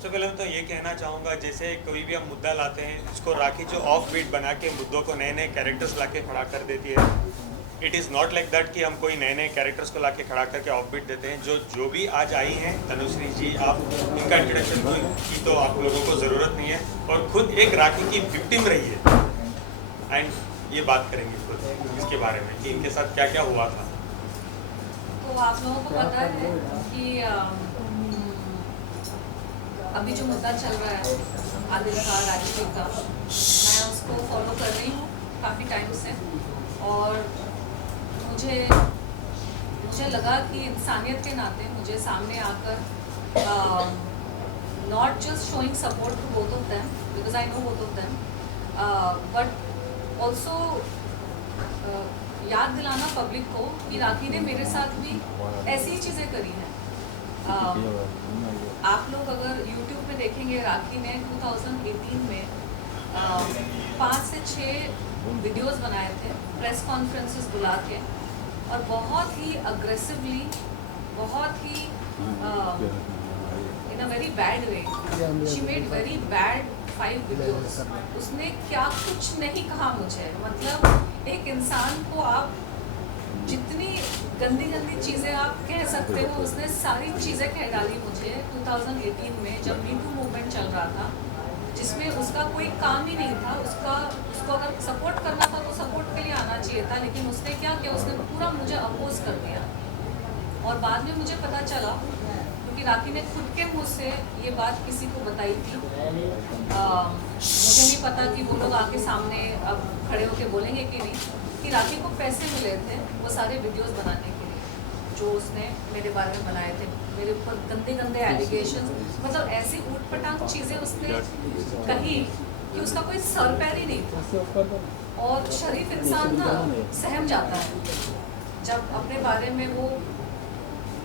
सबसे पहले तो ये कहना चाहूँगा, जैसे कोई भी हम मुद्दा लाते हैं, इसको राखी जो ऑफ बीट बना के मुद्दों को नए नए कैरेक्टर्स ला के खड़ा कर देती है। It is not like that कि हम कोई नए नए कैरेक्टर्स को ला के खड़ा करके ऑफ बीट देते हैं। जो भी आज आई हैं, तनुश्री जी, आप इनका इंट्रोडक्शन की तो आप लोगों को ज़रूरत नहीं है, और खुद एक राखी की विक्टिम रही है। एंड ये बात करेंगे खुद इसके बारे में कि इनके साथ क्या क्या हुआ था। तो आप लोगों को पता है कि अभी जो मुद्दा चल रहा है आदिल का, राजवीर का, मैं उसको फॉलो कर रही हूँ काफ़ी टाइम से, और मुझे लगा कि इंसानियत के नाते मुझे सामने आकर not just showing support to both of them because I know both of them, but also याद दिलाना पब्लिक को कि राखी ने मेरे साथ भी ऐसी ही चीज़ें करी हैं। आप लोग अगर YouTube पे देखेंगे, राखी ने 2018 में 5 से 6 वीडियोस बनाए थे, प्रेस कॉन्फ्रेंसेस बुला के, और बहुत ही अग्रेसिवली, बहुत ही in a very bad way, she made very bad 5 videos. उसने क्या कुछ नहीं कहा मुझे, मतलब एक इंसान को आप जितनी गंदी गंदी चीज़ें आप कह सकते हो, उसने सारी चीज़ें कह डाली मुझे 2018 में, जब मी टू मूवमेंट चल रहा था, जिसमें उसका कोई काम ही नहीं था। उसको अगर सपोर्ट करना था तो सपोर्ट के लिए आना चाहिए था, लेकिन उसने क्या किया, उसने पूरा मुझे अपोज कर दिया। और बाद में मुझे पता चला, क्योंकि राखी ने खुद के मुँह से ये बात किसी को बताई थी, मुझे नहीं पता कि वो लोग आके सामने अब खड़े होके बोलेंगे कि नहीं, कि राखी को पैसे मिले थे वो सारे वीडियोस बनाने के लिए जो उसने मेरे बारे में बनाए थे, मेरे ऊपर गंदे गंदे एलिगेशंस, मतलब ऐसी ऊट पटांग चीज़ें उसने कही कि उसका कोई सर पैर ही नहीं था। और शरीफ इंसान ना सहम जाता है जब अपने बारे में वो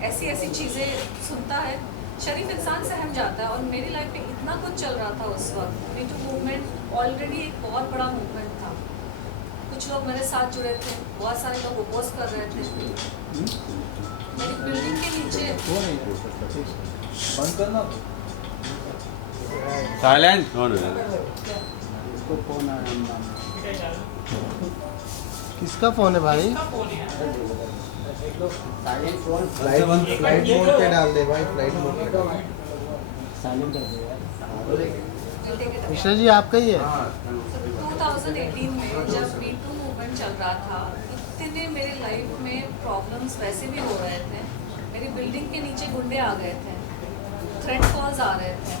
ऐसी ऐसी चीज़ें सुनता है, शरीफ इंसान सहम जाता है। और मेरी लाइफ में इतना कुछ चल रहा था उस वक्त, मी टू मूवमेंट ऑलरेडी एक बहुत बड़ा मूवमेंट था, कुछ लोग मेरे साथ जुड़े थे, बहुत सारे लोग अपोज कर रहे थे। मेरी बिल्डिंग के नीचे साइलेंट किसका फोन है भाई? फ्लाइट मोड पे डाल दे भाई, फ्लाइट मोड पे डाल। मिश्रा जी आपका ही है? 2018 में जब मी टू मूवमेंट चल रहा था, इतने मेरे लाइफ में प्रॉब्लम्स वैसे भी हो रहे थे। मेरी बिल्डिंग के नीचे गुंडे आ गए थे, थ्रेट कॉल्स आ रहे थे,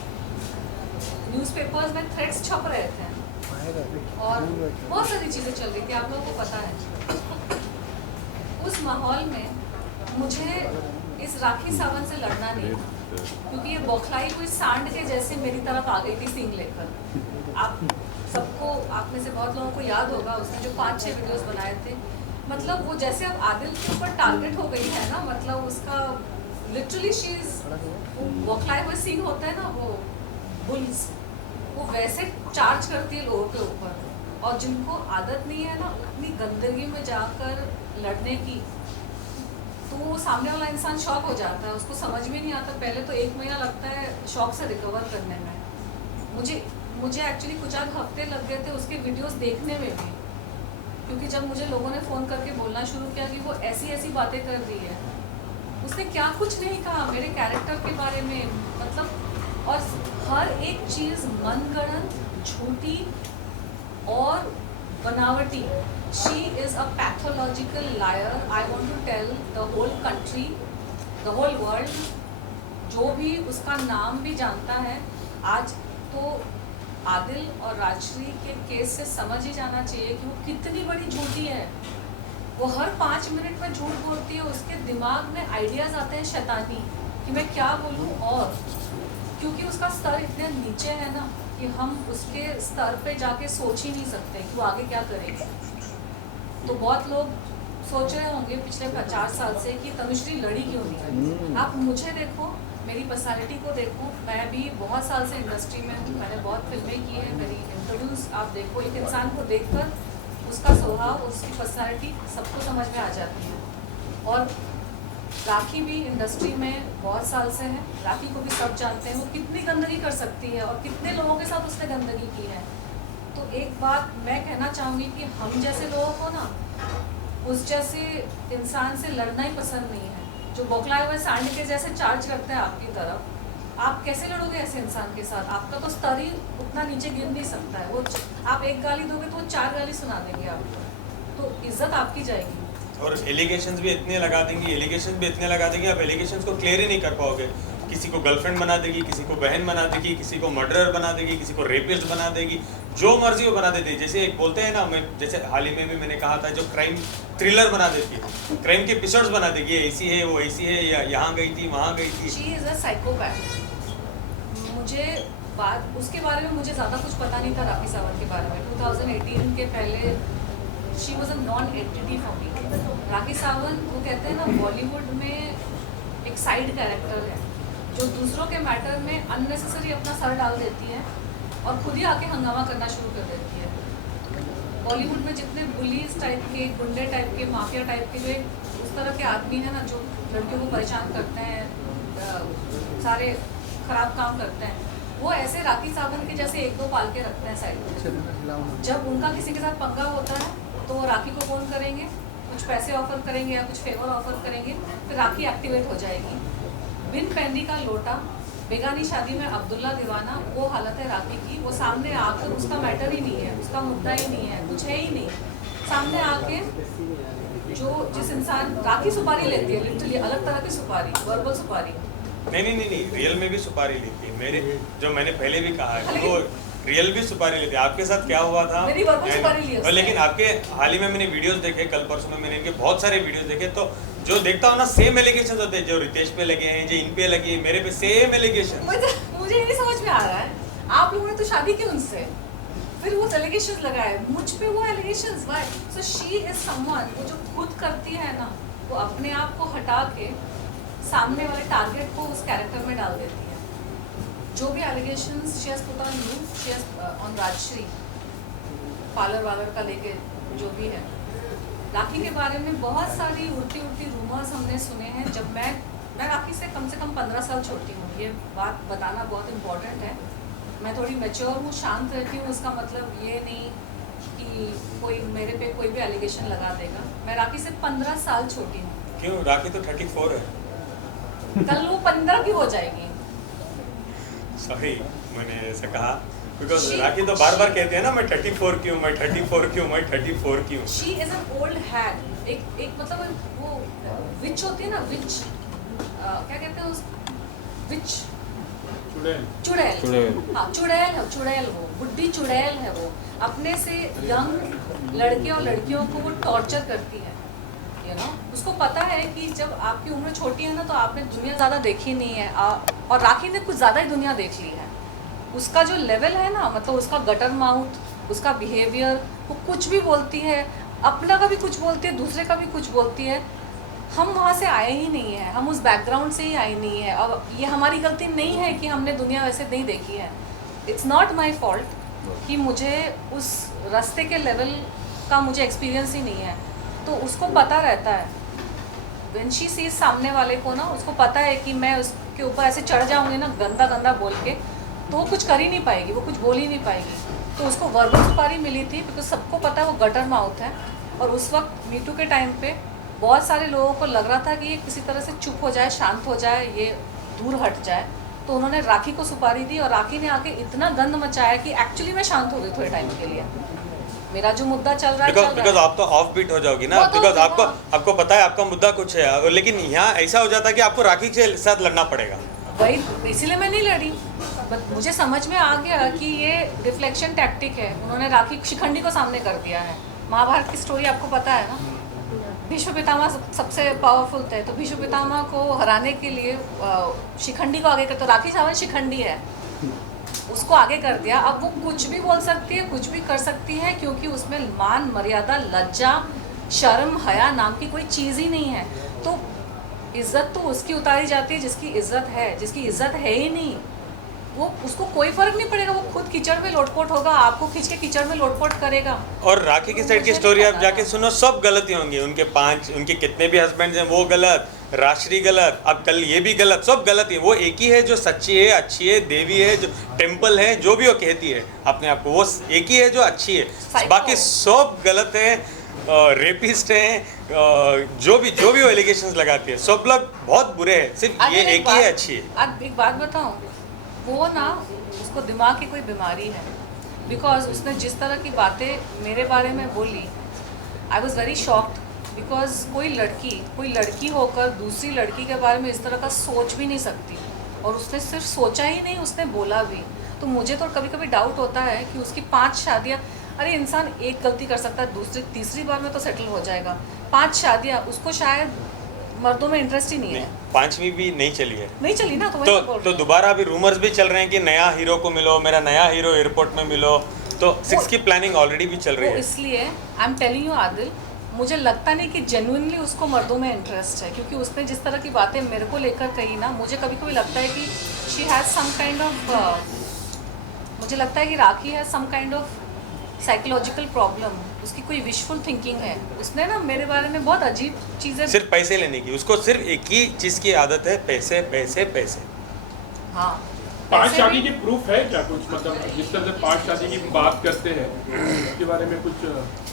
न्यूज़पेपर्स में थ्रेट्स छप रहे थे, और बहुत सारी चीज़ें चल रही थी, आप लोगों को पता है। उस माहौल में मुझे इस राखी सावंत से लड़ना नहीं था, क्योंकि ये बौखलाई हुई सांड के जैसे मेरी तरफ आ गई थी सींग लेकर। आप सबको, आप में से बहुत लोगों को याद होगा, उसने जो 5-6 वीडियोस बनाए थे, मतलब वो जैसे अब आदिल के ऊपर टारगेट हो गई है ना, मतलब उसका लिटरली शी इज, बौखलाए हुए सींग होता है ना, वो बुल्स, वो वैसे चार्ज करती है लोगों के ऊपर। और जिनको आदत नहीं है ना उतनी गंदगी में जाकर लड़ने की, तो वो सामने वाला इंसान शॉक हो जाता है, उसको समझ में नहीं आता। पहले तो 1 महीना लगता है शॉक से रिकवर करने में। मुझे एक्चुअली कुछ आध हफ्ते लग गए थे उसके वीडियोस देखने में भी, क्योंकि जब मुझे लोगों ने फ़ोन करके बोलना शुरू किया कि वो ऐसी ऐसी बातें कर रही है, उसने क्या कुछ नहीं कहा मेरे कैरेक्टर के बारे में, मतलब, और हर एक चीज़ मनगढ़ंत, झूठी और बनावटी। She is a pathological liar. I want to tell the whole country, the whole world, जो भी उसका नाम भी जानता है आज, तो आदिल और राजश्री के केस से समझ ही जाना चाहिए कि वो कितनी बड़ी झूठी है। वो हर 5 मिनट में झूठ बोलती है, उसके दिमाग में आइडियाज़ आते हैं शैतानी कि मैं क्या बोलूँ, और क्योंकि उसका स्तर इतने नीचे है ना कि हम उसके स्तर पे जाके सोच ही नहीं सकते कि वो आगे क्या करेगी। तो बहुत लोग सोच रहे होंगे पिछले 50 साल से कि तनुश्री लड़ी क्यों नहीं। आप मुझे देखो, मेरी पर्सनालिटी को देखो, मैं भी बहुत साल से इंडस्ट्री में हूँ, मैंने बहुत फिल्में की हैं, मेरी इंटरव्यूज़ आप देखो, एक इंसान को देखकर उसका स्वभाव, उसकी पर्सनालिटी सबको समझ में आ जाती है। और राखी भी इंडस्ट्री में बहुत साल से है, राखी को भी सब जानते हैं वो कितनी गंदगी कर सकती है और कितने लोगों के साथ उसने गंदगी की है। तो एक बात मैं कहना चाहूँगी कि हम जैसे लोगों को ना उस जैसे इंसान से लड़ना ही पसंद नहीं है, जो बौखलाए हुए सांड के जैसे चार्ज करते हैं आपकी तरफ। आप कैसे लड़ोगे ऐसे इंसान के साथ? आपका तो स्तर ही उतना नीचे गिर नहीं सकता है। वो आप एक गाली दोगे तो वो 4 गाली सुना देंगे आपको, तो इज्जत आपकी जाएगी। और एलिगेशंस भी इतने लगा देंगी, आप एलिगेशंस को क्लियर ही नहीं कर पाओगे। किसी को गर्लफ्रेंड बना देगी, किसी को बहन बना देगी, किसी को मर्डरर बना देगी, किसी को रेपिस्ट बना देगी, जो मर्जी वो बना देती है। जैसे एक बोलते हैं ना, मैं जैसे हाल ही में भी मैंने कहा था, जो क्राइम थ्रिलर बना देती है, क्राइम के एपिसोड्स बना देगी, ऐसी है वो ऐसी है, या यहाँ गई थी वहाँ गई थी। She is a psychopath. मुझे बात उसके बारे में मुझे ज़्यादा कुछ पता नहीं था राखी सावंत के बारे में। 2018 के पहले she was a non entity for me. Rakhi Sawant, वो कहते हैं ना, बॉलीवुड में एक साइड कैरेक्टर है जो दूसरों के मैटर में अननेसेसरी अपना सर डाल देती है और खुद ही आके हंगामा करना शुरू कर देती है। बॉलीवुड में जितने बुलीज टाइप के, गुंडे टाइप के, माफिया टाइप के, जो एक उस तरह के आदमी हैं ना, जो लड़कियों को परेशान करते हैं, सारे खराब काम करते हैं, वो ऐसे राखी सावंत के जैसे 1-2 पाल के रखते हैं साइड में। जब उनका किसी के साथ पंगा होता है तो वो राखी को फोन करेंगे, कुछ पैसे ऑफर करेंगे या कुछ फेवर ऑफर करेंगे, फिर राखी एक्टिवेट हो जाएगी। बिन पैंडी का लोटा, बेगानी शादी में अब्दुल्ला दीवाना, वो हालत है राखी की। वो सामने आकर, उसका मैटर ही नहीं है, उसका मुद्दा ही नहीं है, कुछ है ही नहीं, सामने आके जो जिस इंसान राखी सुपारी लेती है, लिटरली अलग तरह की सुपारी, वर्बल सुपारी। नहीं, रियल में भी सुपारी लेती है। मेरे जो मैंने पहले भी कहा है, वो रियल भी सुपारी लेते हैं। आपके साथ क्या हुआ था? मेरी वर्बल सुपारी ली उसने। लेकिन आपके हाल ही में मैंने वीडियोस देखे, कल परसों में मैंने इनके बहुत सारे वीडियोस देखे, तो जो देखता हूँ ना, सेम एलिगेशन होते हैं। जो रितेश पे लगे हैं, जो इन पे लगे हैं, मेरे पे सेम एलिगेशन। मुझे ये नहीं समझ में आ रहा है, आप लोगों ने तो शादी की उनसे, फिर वो एलिगेशंस लगाए मुझ पे, वो allegations why? So she is someone, वो जो खुद करती है ना, वो अपने आप को हटा के सामने वाले टारगेट को उस कैरेक्टर में डाल देती है। जो भी allegations she has put on you, she has on Rajshri, parlour वालर का लेके जो भी है, राखी के बारे में बहुत सारी उड़ती रूमर्स हमने सुने हैं। जब मैं राखी से कम 15 साल छोटी हूँ, ये बात बताना बहुत इम्पोर्टेंट है। मैं थोड़ी मैच्योर हूँ, शांत रहती हूँ, इसका मतलब ये नहीं कि कोई मेरे पे कोई भी एलिगेशन लगा देगा। मैं राखी से 15 साल छोटी हूँ। क्यों? राखी तो 34 है। कल वो 15 की हो जाएगी। सॉरी, मैंने ऐसा कहा बिकॉज राखी तो बार कहते हैं ना, मैं 34 की हूँ, मैं 34 की हूँ, मैं 34 की हूँ। शी इज एन ओल्ड हैग। एक मतलब वो विच होती है ना, विच क्या कहते हैं उस विच? चुड़ैल। हाँ, चुड़ैल वो बुढ़ी चुड़ैल है। वो अपने से यंग लड़के और लड़कियों को वो टॉर्चर करती है, यू नो। उसको पता है कि जब आपकी उम्र छोटी है ना, तो आपने दुनिया ज़्यादा देखी नहीं है, और राखी ने कुछ ज़्यादा ही दुनिया देख ली है। उसका जो लेवल है ना, मतलब उसका गटर माउथ, उसका बिहेवियर, वो कुछ भी बोलती है, अपना का भी कुछ बोलती है, दूसरे का भी कुछ बोलती है। हम वहाँ से आए ही नहीं है, हम उस बैकग्राउंड से ही आए नहीं है। अब ये हमारी गलती नहीं है कि हमने दुनिया वैसे नहीं देखी है। इट्स नॉट माई फॉल्ट कि मुझे उस रास्ते के लेवल का मुझे एक्सपीरियंस ही नहीं है। तो उसको पता रहता है, व्हेन शी सीज सामने वाले को ना, उसको पता है कि मैं उसके ऊपर ऐसे चढ़ जाऊँगी ना, गंदा बोल के, तो वो कुछ कर ही नहीं पाएगी, वो कुछ बोल ही नहीं पाएगी। तो उसको वर्बल सुपारी मिली थी, बिकॉज सबको पता है वो गटर माउथ है। और उस वक्त मीटू के टाइम पे बहुत सारे लोगों को लग रहा था कि ये किसी तरह से चुप हो जाए, शांत हो जाए, ये दूर हट जाए। तो उन्होंने राखी को सुपारी दी, और राखी ने आके इतना गंद मचाया कि एक्चुअली मैं शांत हो गई थोड़े टाइम के लिए। मेरा जो मुद्दा चल रहा है बिकॉज आप तो ऑफ बीट हो जाओगी ना, बिकॉज आपको पता है आपका मुद्दा कुछ है, लेकिन यहाँ ऐसा हो जाता है कि आपको राखी के साथ लड़ना पड़ेगा। वही, इसीलिए मैं नहीं लड़ी। बट मुझे समझ में आ गया कि ये डिफ्लेक्शन टैक्टिक है। उन्होंने राखी शिखंडी को सामने कर दिया है। महाभारत की स्टोरी आपको पता है ना, भीष्म पितामह सबसे पावरफुल थे, तो भीष्म पितामह को हराने के लिए शिखंडी को आगे कर, तो राखी सावंत शिखंडी है, उसको आगे कर दिया। अब वो कुछ भी बोल सकती है, कुछ भी कर सकती है, क्योंकि उसमें मान, मर्यादा, लज्जा, शर्म, हया नाम की कोई चीज़ ही नहीं है। तो इज्जत तो उसकी उतारी जाती है जिसकी इज्जत है, जिसकी इज्जत है ही नहीं, वो उसको कोई फर्क नहीं पड़ेगा। वो खुद कीचड़ में लोटपोट होगा, आपको खींच के कीचड़ में लोटपोट करेगा। और राखी की साइड की स्टोरी आप जाके सुनो, सब गलती होंगी। उनके कितने भी हस्बैंड्स हैं वो गलत, राशि गलत, अब कल ये भी गलत, सब गलत है। वो एक ही है जो सच्ची है, अच्छी है, देवी है, जो टेम्पल है, जो भी वो कहती है अपने आप को, वो एक ही है जो अच्छी है, बाकी सब गलत है, रेपिस्ट हैं, जो भी वो एलिगेशंस लगाती है, सब लोग बहुत बुरे हैं, सिर्फ ये एक ही है अच्छी है। अब एक बात बताऊं, वो ना उसको दिमाग की कोई बीमारी है, बिकॉज उसने जिस तरह की बातें मेरे बारे में बोली, I was very shocked, because कोई लड़की होकर दूसरी लड़की के बारे में इस तरह का सोच भी नहीं सकती, और उसने सिर्फ सोचा ही नहीं, उसने बोला भी। तो मुझे तो कभी कभी डाउट होता है कि उसकी 5 शादियाँ, अरे इंसान एक गलती कर सकता है, दूसरी तीसरी बार में तो सेटल हो जाएगा, 5 शादियाँ, उसको शायद मर्दों में इंटरेस्ट ही नहीं है। 5वीं भी नहीं चली है, नहीं चली ना, तो दोबारा अभी रूमर्स भी चल रहे हैं कि नया हीरो को मिलो, मेरा नया हीरो एयरपोर्ट में मिलो, तो 6 की प्लानिंग ऑलरेडी भी चल रही है। इसलिए I am telling you Adil, मुझे लगता नहीं कि जेन्युइनली उसको मर्दों में इंटरेस्ट है, क्योंकि उसने जिस तरह की बातें मेरे को लेकर कही ना, मुझे कभी कभी लगता है कि she has some kind of, मुझे लगता है कि Rakhi has some kind of psychological problem, उसकी कोई विशफुल थिंकिंग है। उसने ना मेरे बारे में बहुत अजीब चीज़ें, सिर्फ पैसे लेने की, उसको सिर्फ एक ही चीज़ की आदत है, पैसे पैसे पैसे। हाँ, 5 शादी की प्रूफ है क्या कुछ, मतलब जिस तरह से 5 शादी की बात करते हैं उसके बारे में कुछ?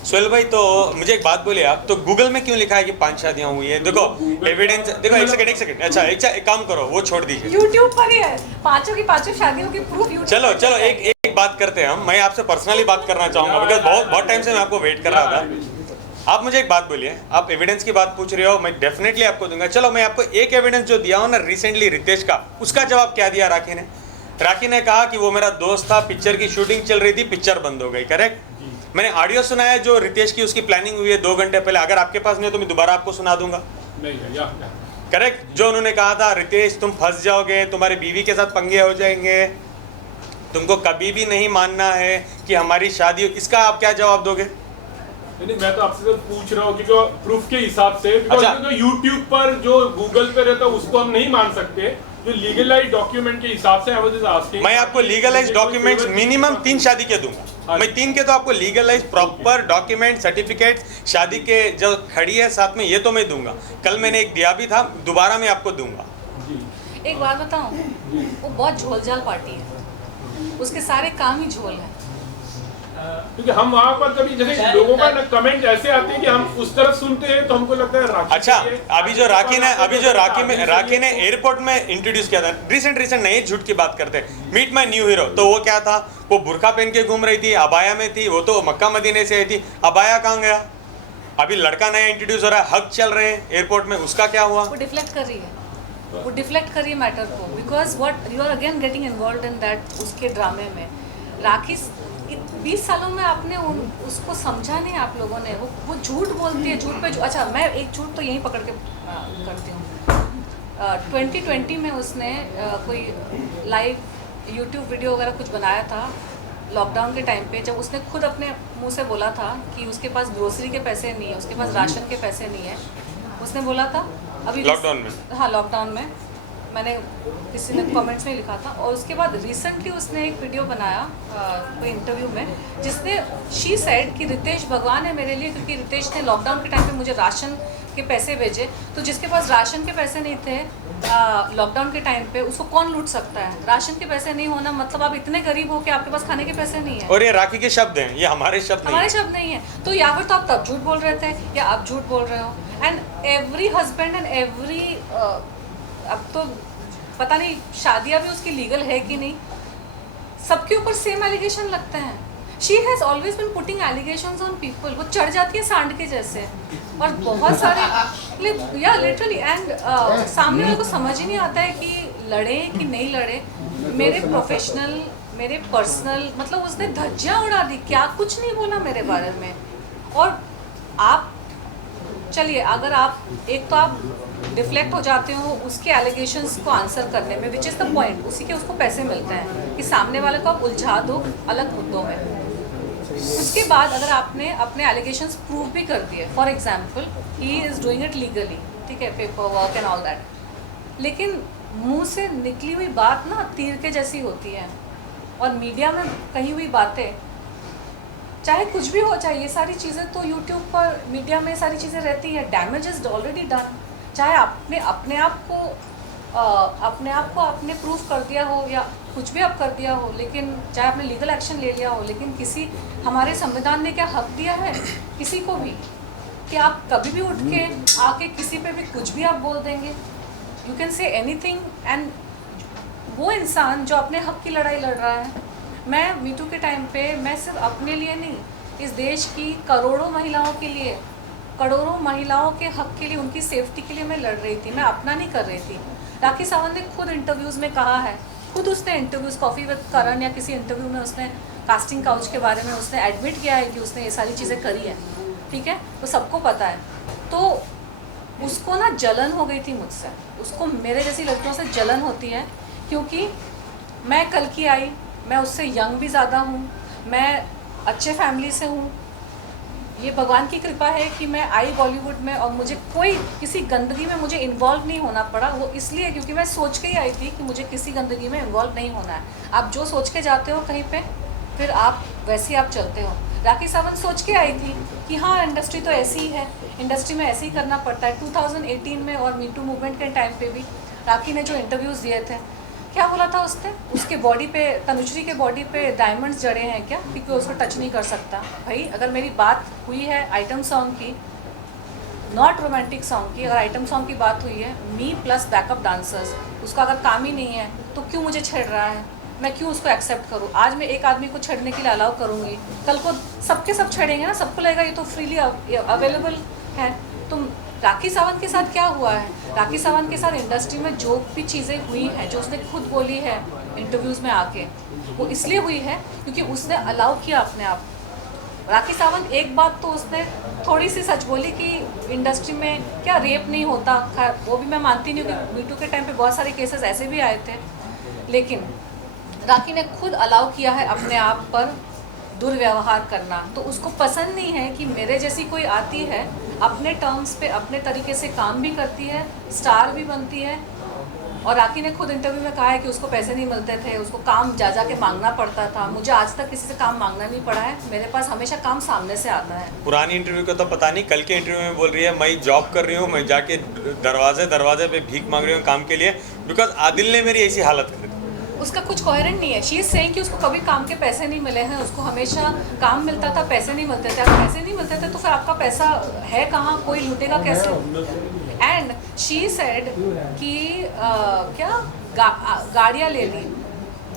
सोहेल भाई, तो मुझे एक बात बोलिए आप, तो गूगल में क्यों लिखा है कि 5 शादियां हुई है? देखो एविडेंस, देखो एक सेकंड, अच्छा एक काम करो, वो छोड़ दीजिए, यूट्यूब पर ही है पांचों की शादियों की प्रूफ यूट्यूब। चलो एक बात करते हैं हम, मैं आपसे पर्सनली बात करना चाहूंगा, बिकॉज बहुत टाइम से मैं आपको वेट कर रहा था। आप मुझे एक बात बोलिए, आप एविडेंस की बात पूछ रहे हो, मैं डेफिनेटली आपको दूंगा। चलो मैं आपको एक एविडेंस जो दिया हूँ ना रिसेंटली रितेश का, उसका जवाब क्या दिया राखी ने कहा कि वो मेरा दोस्त था, पिक्चर की शूटिंग चल रही थी, पिक्चर बंद हो गई, करेक्ट? मैंने ऑडियो सुना है जो रितेश की उसकी प्लानिंग हुई है 2 घंटे पहले, अगर आपके पास नहीं है तो मैं दोबारा आपको सुना दूंगा, नहीं है, करेक्ट? जो उन्होंने कहा था, रितेश तुम फंस जाओगे, तुम्हारी बीवी के साथ पंगे हो जाएंगे, तुमको कभी भी नहीं मानना है कि हमारी शादी, इसका आप क्या जवाब दोगे? नहीं, मैं तो आपसे तो पूछ रहा हूँ क्योंकि प्रूफ के हिसाब से, अच्छा। तो यूट्यूब पर जो गूगल पे रहता है उसको हम नहीं मान सकते, जो लीगलाइज डॉक्यूमेंट के हिसाब से I was just asking, मैं आपको लीगलाइज डॉक्यूमेंट्स मिनिमम 3 शादी के दूंगा, मैं 3 के तो आपको लीगलाइज प्रॉपर डॉक्यूमेंट सर्टिफिकेट शादी के जो खड़ी है साथ में, ये तो मैं दूंगा। कल मैंने एक दिया भी था, दोबारा मैं आपको दूंगा। एक बात बताऊं, वो बहुत झोलझाल पार्टी है, उसके सारे काम ही झोल है। क्योंकि हम वहाँ पर कभी जैसे लोगों का कमेंट ऐसे आते हैं कि हम उस तरफ सुनते हैं तो हमको लगता है राखी। अच्छा, अभी जो राखी ने एयरपोर्ट में इंट्रोड्यूस किया था, रिसेंट नहीं, झूठ की बात करते हैं, मीट माय न्यू हीरो, तो वो क्या था, वो बुर्का पहन के घूम रही थी, अबाया में थी, वो तो मक्का मदीने से आई थी, अबाया कहाँ गया? अभी लड़का नया इंट्रोड्यूस हो रहा है, हक चल रहे हैं एयरपोर्ट में, उसका क्या हुआ? वो डिफ्लेक्ट कर रही है मैटर को, because what you are again getting involve in that, उसके ड्रामे में। राखी 20 सालों में आपने उसको समझा नहीं आप लोगों ने, वो झूठ बोलती है, झूठ पे अच्छा, मैं एक झूठ तो यहीं पकड़ के करती हूँ। 2020 में उसने कोई लाइव यूट्यूब वीडियो वगैरह कुछ बनाया था लॉकडाउन के टाइम पे, जब उसने खुद अपने मुंह से बोला था कि उसके पास ग्रोसरी के पैसे नहीं है, उसके पास राशन के पैसे नहीं है, उसने बोला था अभी लॉकडाउन में। हाँ, लॉकडाउन में, मैंने किसी ने कमेंट्स में लिखा था। और उसके बाद रिसेंटली उसने एक वीडियो बनाया कोई इंटरव्यू में, जिसने शी सेड कि रितेश भगवान है मेरे लिए, क्योंकि रितेश ने लॉकडाउन के टाइम पे मुझे राशन के पैसे भेजे। तो जिसके पास राशन के पैसे नहीं थे लॉकडाउन के टाइम पे, उसको कौन लूट सकता है? राशन के पैसे नहीं होना मतलब आप इतने गरीब हो कि आपके पास खाने के पैसे नहीं है। और ये राखी के शब्द हैं, ये हमारे शब्द नहीं है। तो या फिर तो आप तब झूठ बोल रहे थे या आप झूठ बोल रहे हो। And every husband and every, अब तो पता नहीं शादियां भी उसकी लीगल है कि नहीं, सबके ऊपर सेम एलिगेशन लगते हैं। She has always been putting allegations on people, वो चढ़ जाती है सांड के जैसे, और बहुत सारे या लिटरली। एंड सामने वाले को समझ ही नहीं आता है कि लड़े कि नहीं लड़े। मेरे प्रोफेशनल, मेरे पर्सनल, मतलब उसने धज्जियाँ उड़ा दी, क्या कुछ नहीं बोला मेरे बारे में। और आप चलिए, अगर आप एक तो आप डिफ्लेक्ट हो जाते हो उसके एलिगेशंस को आंसर करने में, विच इज़ द पॉइंट, उसी के उसको पैसे मिलते हैं कि सामने वाले को आप उलझा दो अलग मुद्दों में। उसके बाद अगर आपने अपने एलिगेशंस प्रूव भी कर दिए, for example he is doing it legally, ठीक है, paper work and all that, लेकिन मुंह से निकली हुई बात ना तीर के जैसी होती है, और मीडिया में कही हुई बातें, चाहे कुछ भी हो, चाहे ये सारी चीज़ें तो यूट्यूब पर मीडिया में सारी चीज़ें रहती है, डैमेज इज ऑलरेडी डन। चाहे आपने अपने आप को आपने प्रूफ कर दिया हो या कुछ भी आप कर दिया हो, लेकिन चाहे आपने लीगल एक्शन ले लिया हो, लेकिन किसी हमारे संविधान ने क्या हक दिया है किसी को भी कि आप कभी भी उठ के आके किसी पे भी कुछ भी आप बोल देंगे, you can say anything. And वो इंसान जो अपने हक की लड़ाई लड़ रहा है, मैं मीटू के टाइम पे मैं सिर्फ अपने लिए नहीं, इस देश की करोड़ों महिलाओं के लिए, करोड़ों महिलाओं के हक के लिए, उनकी सेफ्टी के लिए मैं लड़ रही थी, मैं अपना नहीं कर रही थी। राखी सावंत ने खुद इंटरव्यूज़ में कहा है, खुद उसने इंटरव्यूज़ कॉफ़ी विद करण या किसी इंटरव्यू में उसने कास्टिंग काउच के बारे में उसने एडमिट किया है कि उसने ये सारी चीज़ें करी है, ठीक है, तो सबको पता है। तो उसको ना जलन हो गई थी मुझसे, उसको मेरे जैसी लड़कियों से जलन होती है, क्योंकि मैं कल की आई, मैं उससे यंग भी ज़्यादा हूँ, मैं अच्छे फैमिली से हूँ, ये भगवान की कृपा है कि मैं आई बॉलीवुड में और मुझे कोई किसी गंदगी में मुझे इन्वॉल्व नहीं होना पड़ा। वो इसलिए क्योंकि मैं सोच के ही आई थी कि मुझे किसी गंदगी में इन्वॉल्व नहीं होना है। आप जो सोच के जाते हो कहीं पे, फिर आप वैसे ही आप चलते हो। राखी सावंत सोच के आई थी कि हाँ इंडस्ट्री तो ऐसी ही है, इंडस्ट्री में ऐसे ही करना पड़ता है। 2018 में और मीटू मूवमेंट के टाइम पे भी राखी ने जो इंटरव्यूज़ दिए थे, क्या बोला था उसने, उसके बॉडी पे, तनुश्री के बॉडी पे डायमंड्स जड़े हैं क्या, क्योंकि उसको टच नहीं कर सकता। भाई अगर मेरी बात हुई है आइटम सॉन्ग की, नॉट रोमांटिक सॉन्ग की, अगर आइटम सॉन्ग की बात हुई है, मी प्लस बैकअप डांसर्स, उसका अगर काम ही नहीं है तो क्यों मुझे छेड़ रहा है, मैं क्यों उसको एक्सेप्ट करूँ। आज मैं एक आदमी को छेड़ने के लिए अलाउ करूँगी, कल को सबके सब छेड़ेंगे ना, सबको लगेगा ये तो फ्रीली अवेलेबल है। तो राखी सावंत के साथ क्या हुआ है, राखी सावंत के साथ इंडस्ट्री में जो भी चीज़ें हुई हैं, जो उसने खुद बोली है इंटरव्यूज़ में आके, वो इसलिए हुई है क्योंकि उसने अलाउ किया अपने आप। राखी सावंत एक बात तो उसने थोड़ी सी सच बोली कि इंडस्ट्री में क्या रेप नहीं होता, वो भी मैं मानती नहीं हूँ, मीटू के टाइम पे बहुत सारे केसेस ऐसे भी आए थे, लेकिन राखी ने खुद अलाउ किया है अपने आप पर दुर्व्यवहार करना। तो उसको पसंद नहीं है कि मेरे जैसी कोई आती है, अपने टर्म्स पे अपने तरीके से काम भी करती है, स्टार भी बनती है। और राखी ने खुद इंटरव्यू में कहा है कि उसको पैसे नहीं मिलते थे, उसको काम जा के मांगना पड़ता था। मुझे आज तक किसी से काम मांगना नहीं पड़ा है, मेरे पास हमेशा काम सामने से आता है। पुरानी इंटरव्यू का तो पता नहीं, कल के इंटरव्यू में बोल रही है मैं जॉब कर रही हूँ, मैं जाके दरवाजे पे भीख मांग रही हूँ काम के लिए, बिकॉज आदिल ने मेरी ऐसी हालत कर दी। उसका कुछ कोहेरेंट नहीं है। शी इज सेइंग कि उसको कभी काम के पैसे नहीं मिले हैं, उसको हमेशा काम मिलता था, पैसे नहीं मिलते थे। अगर पैसे नहीं मिलते थे तो फिर आपका पैसा है कहाँ, कोई लूटेगा कैसे। एंड शी सेड कि गाड़ियाँ ले ली।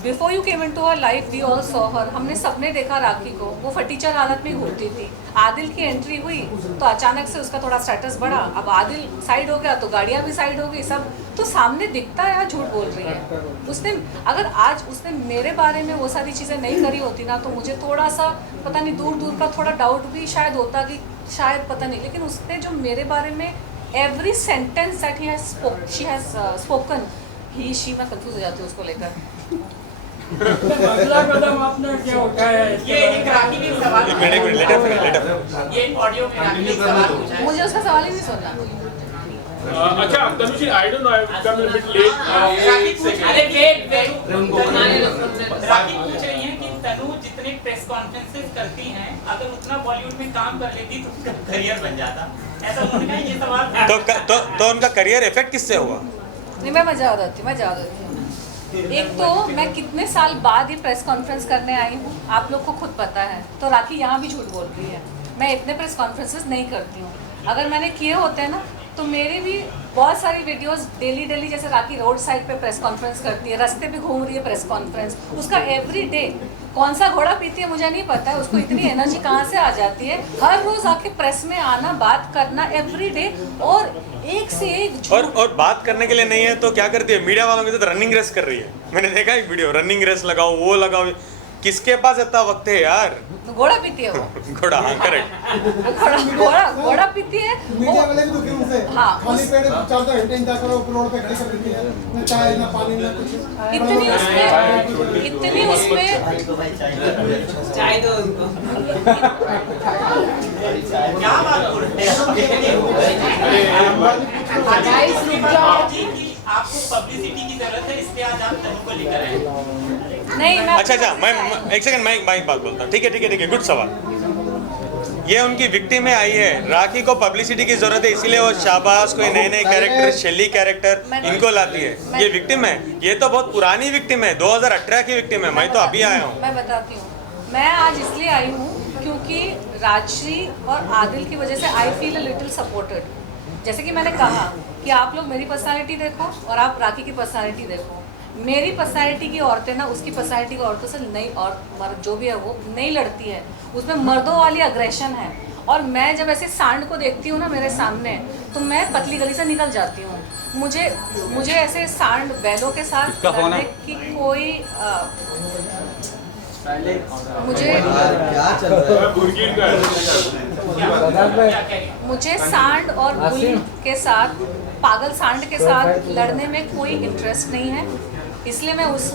Before you came into her life we all saw her, हमने सबने देखा राखी को, वो फटीचर हालत में घूमती थी। आदिल की एंट्री हुई तो अचानक से उसका थोड़ा स्टेटस बढ़ा, अब आदिल साइड हो गया तो गाड़ियाँ भी साइड हो गई, सब तो सामने दिखता है। झूठ बोल रही है उसने। अगर आज उसने मेरे बारे में वो सारी चीज़ें नहीं करी होती ना, तो मुझे थोड़ा सा पता नहीं दूर का थोड़ा डाउट भी शायद होता कि शायद पता नहीं, लेकिन उसने जो मेरे बारे में every sentence that she has spoken, he she, मैं कंफ्यूज हो जाती हूँ उसको लेकर। अगला कदम आपने क्या उठाया है? ये एक राखी ने सवाल, ये ऑडियो में राखी ने सवाल पूछा है। मुझे उसका सवाल ही नहीं सुनना। अच्छा Tanushree, I don't know, I have come a bit late. Rakhi पूछ, अरे वेट, राखी पूछ रही है कि तनु जितने प्रेस कॉन्फ्रेंसेस करती हैं, अगर उतना बॉलीवुड में काम कर लेती तो उनका करियर बन जाता। ऐसा उन्होंने कहा, ये सवाल तो उनका करियर इफेक्ट किससे हुआ? नहीं, मैं मजा आ रही थी। एक तो मैं कितने साल बाद ही प्रेस कॉन्फ्रेंस करने आई हूँ, आप लोग को खुद पता है। तो राखी यहाँ भी झूठ बोल रही है, मैं इतने प्रेस कॉन्फ्रेंसेस नहीं करती हूँ। अगर मैंने किए होते हैं ना, तो मेरी भी बहुत सारी वीडियोस डेली जैसे राखी रोड साइड पे प्रेस कॉन्फ्रेंस करती है, रास्ते पे घूम रही है प्रेस कॉन्फ्रेंस, उसका एवरी डे कौन सा घोड़ा पीती है मुझे नहीं पता है, उसको इतनी एनर्जी कहाँ से आ जाती है, हर रोज आके प्रेस में आना, बात करना एवरी डे, और एक से एक और बात करने के लिए नहीं है तो क्या करती है, मीडिया वालों की तो रनिंग रेस कर रही है। मैंने देखा एक वीडियो, रनिंग रेस लगाओ, वो लगाओ, किसके पास इतना वक्त है यार? घोड़ा पीती है वो। घोड़ा, हाँ करेक्ट। घोड़ा पीती है। मीडिया वाले भी दुखी उनसे। हाँ, खाली पेट चलता है, टेंट करो, ऊपर रोड पे खड़ी कर देती है, ना चाय ना पानी ना कुछ। इतनी उसमें चाय दो उनको। क्या बात बोल रहे हैं? आपको पब्लिसिटी की जरूरत है, इसलिए आज आप तनु को लेकर आए। नहीं, मैं अच्छा, मैं एक सेकंड, मैं एक बात बोलता हूँ। ठीक है, गुड सवाल। ये उनकी विक्टिम में आई है। राखी को पब्लिसिटी की जरूरत है, इसीलिए वो शाबाश कोई नए नए कैरेक्टर, शेली कैरेक्टर इनको लाती है। ये विक्टिम है, ये तो बहुत पुरानी विक्टिम है, 2018 की विक्टिम है। मैं तो अभी आया हूँ। मैं बताती हूँ, मैं आज इसलिए आई हूँ क्योंकि राजश्री और आदिल की वजह से I feel a little supported. जैसे कि मैंने कहा कि आप लोग मेरी पर्सनालिटी देखो और आप राखी की पर्सनालिटी देखो। मेरी पर्सनालिटी की औरतें ना उसकी पर्सनालिटी की औरतों से नहीं, और मर्द जो भी है वो नहीं लड़ती है, उसमें मर्दों वाली अग्रेशन है। और मैं जब ऐसे सांड को देखती हूँ ना मेरे सामने, तो मैं पतली गली से निकल जाती हूँ। मुझे ऐसे सांड बैलों के साथ लड़ने की कोई मुझे सांड और बुल के साथ, पागल सांड के साथ लड़ने में कोई इंटरेस्ट नहीं है। इसलिए मैं उस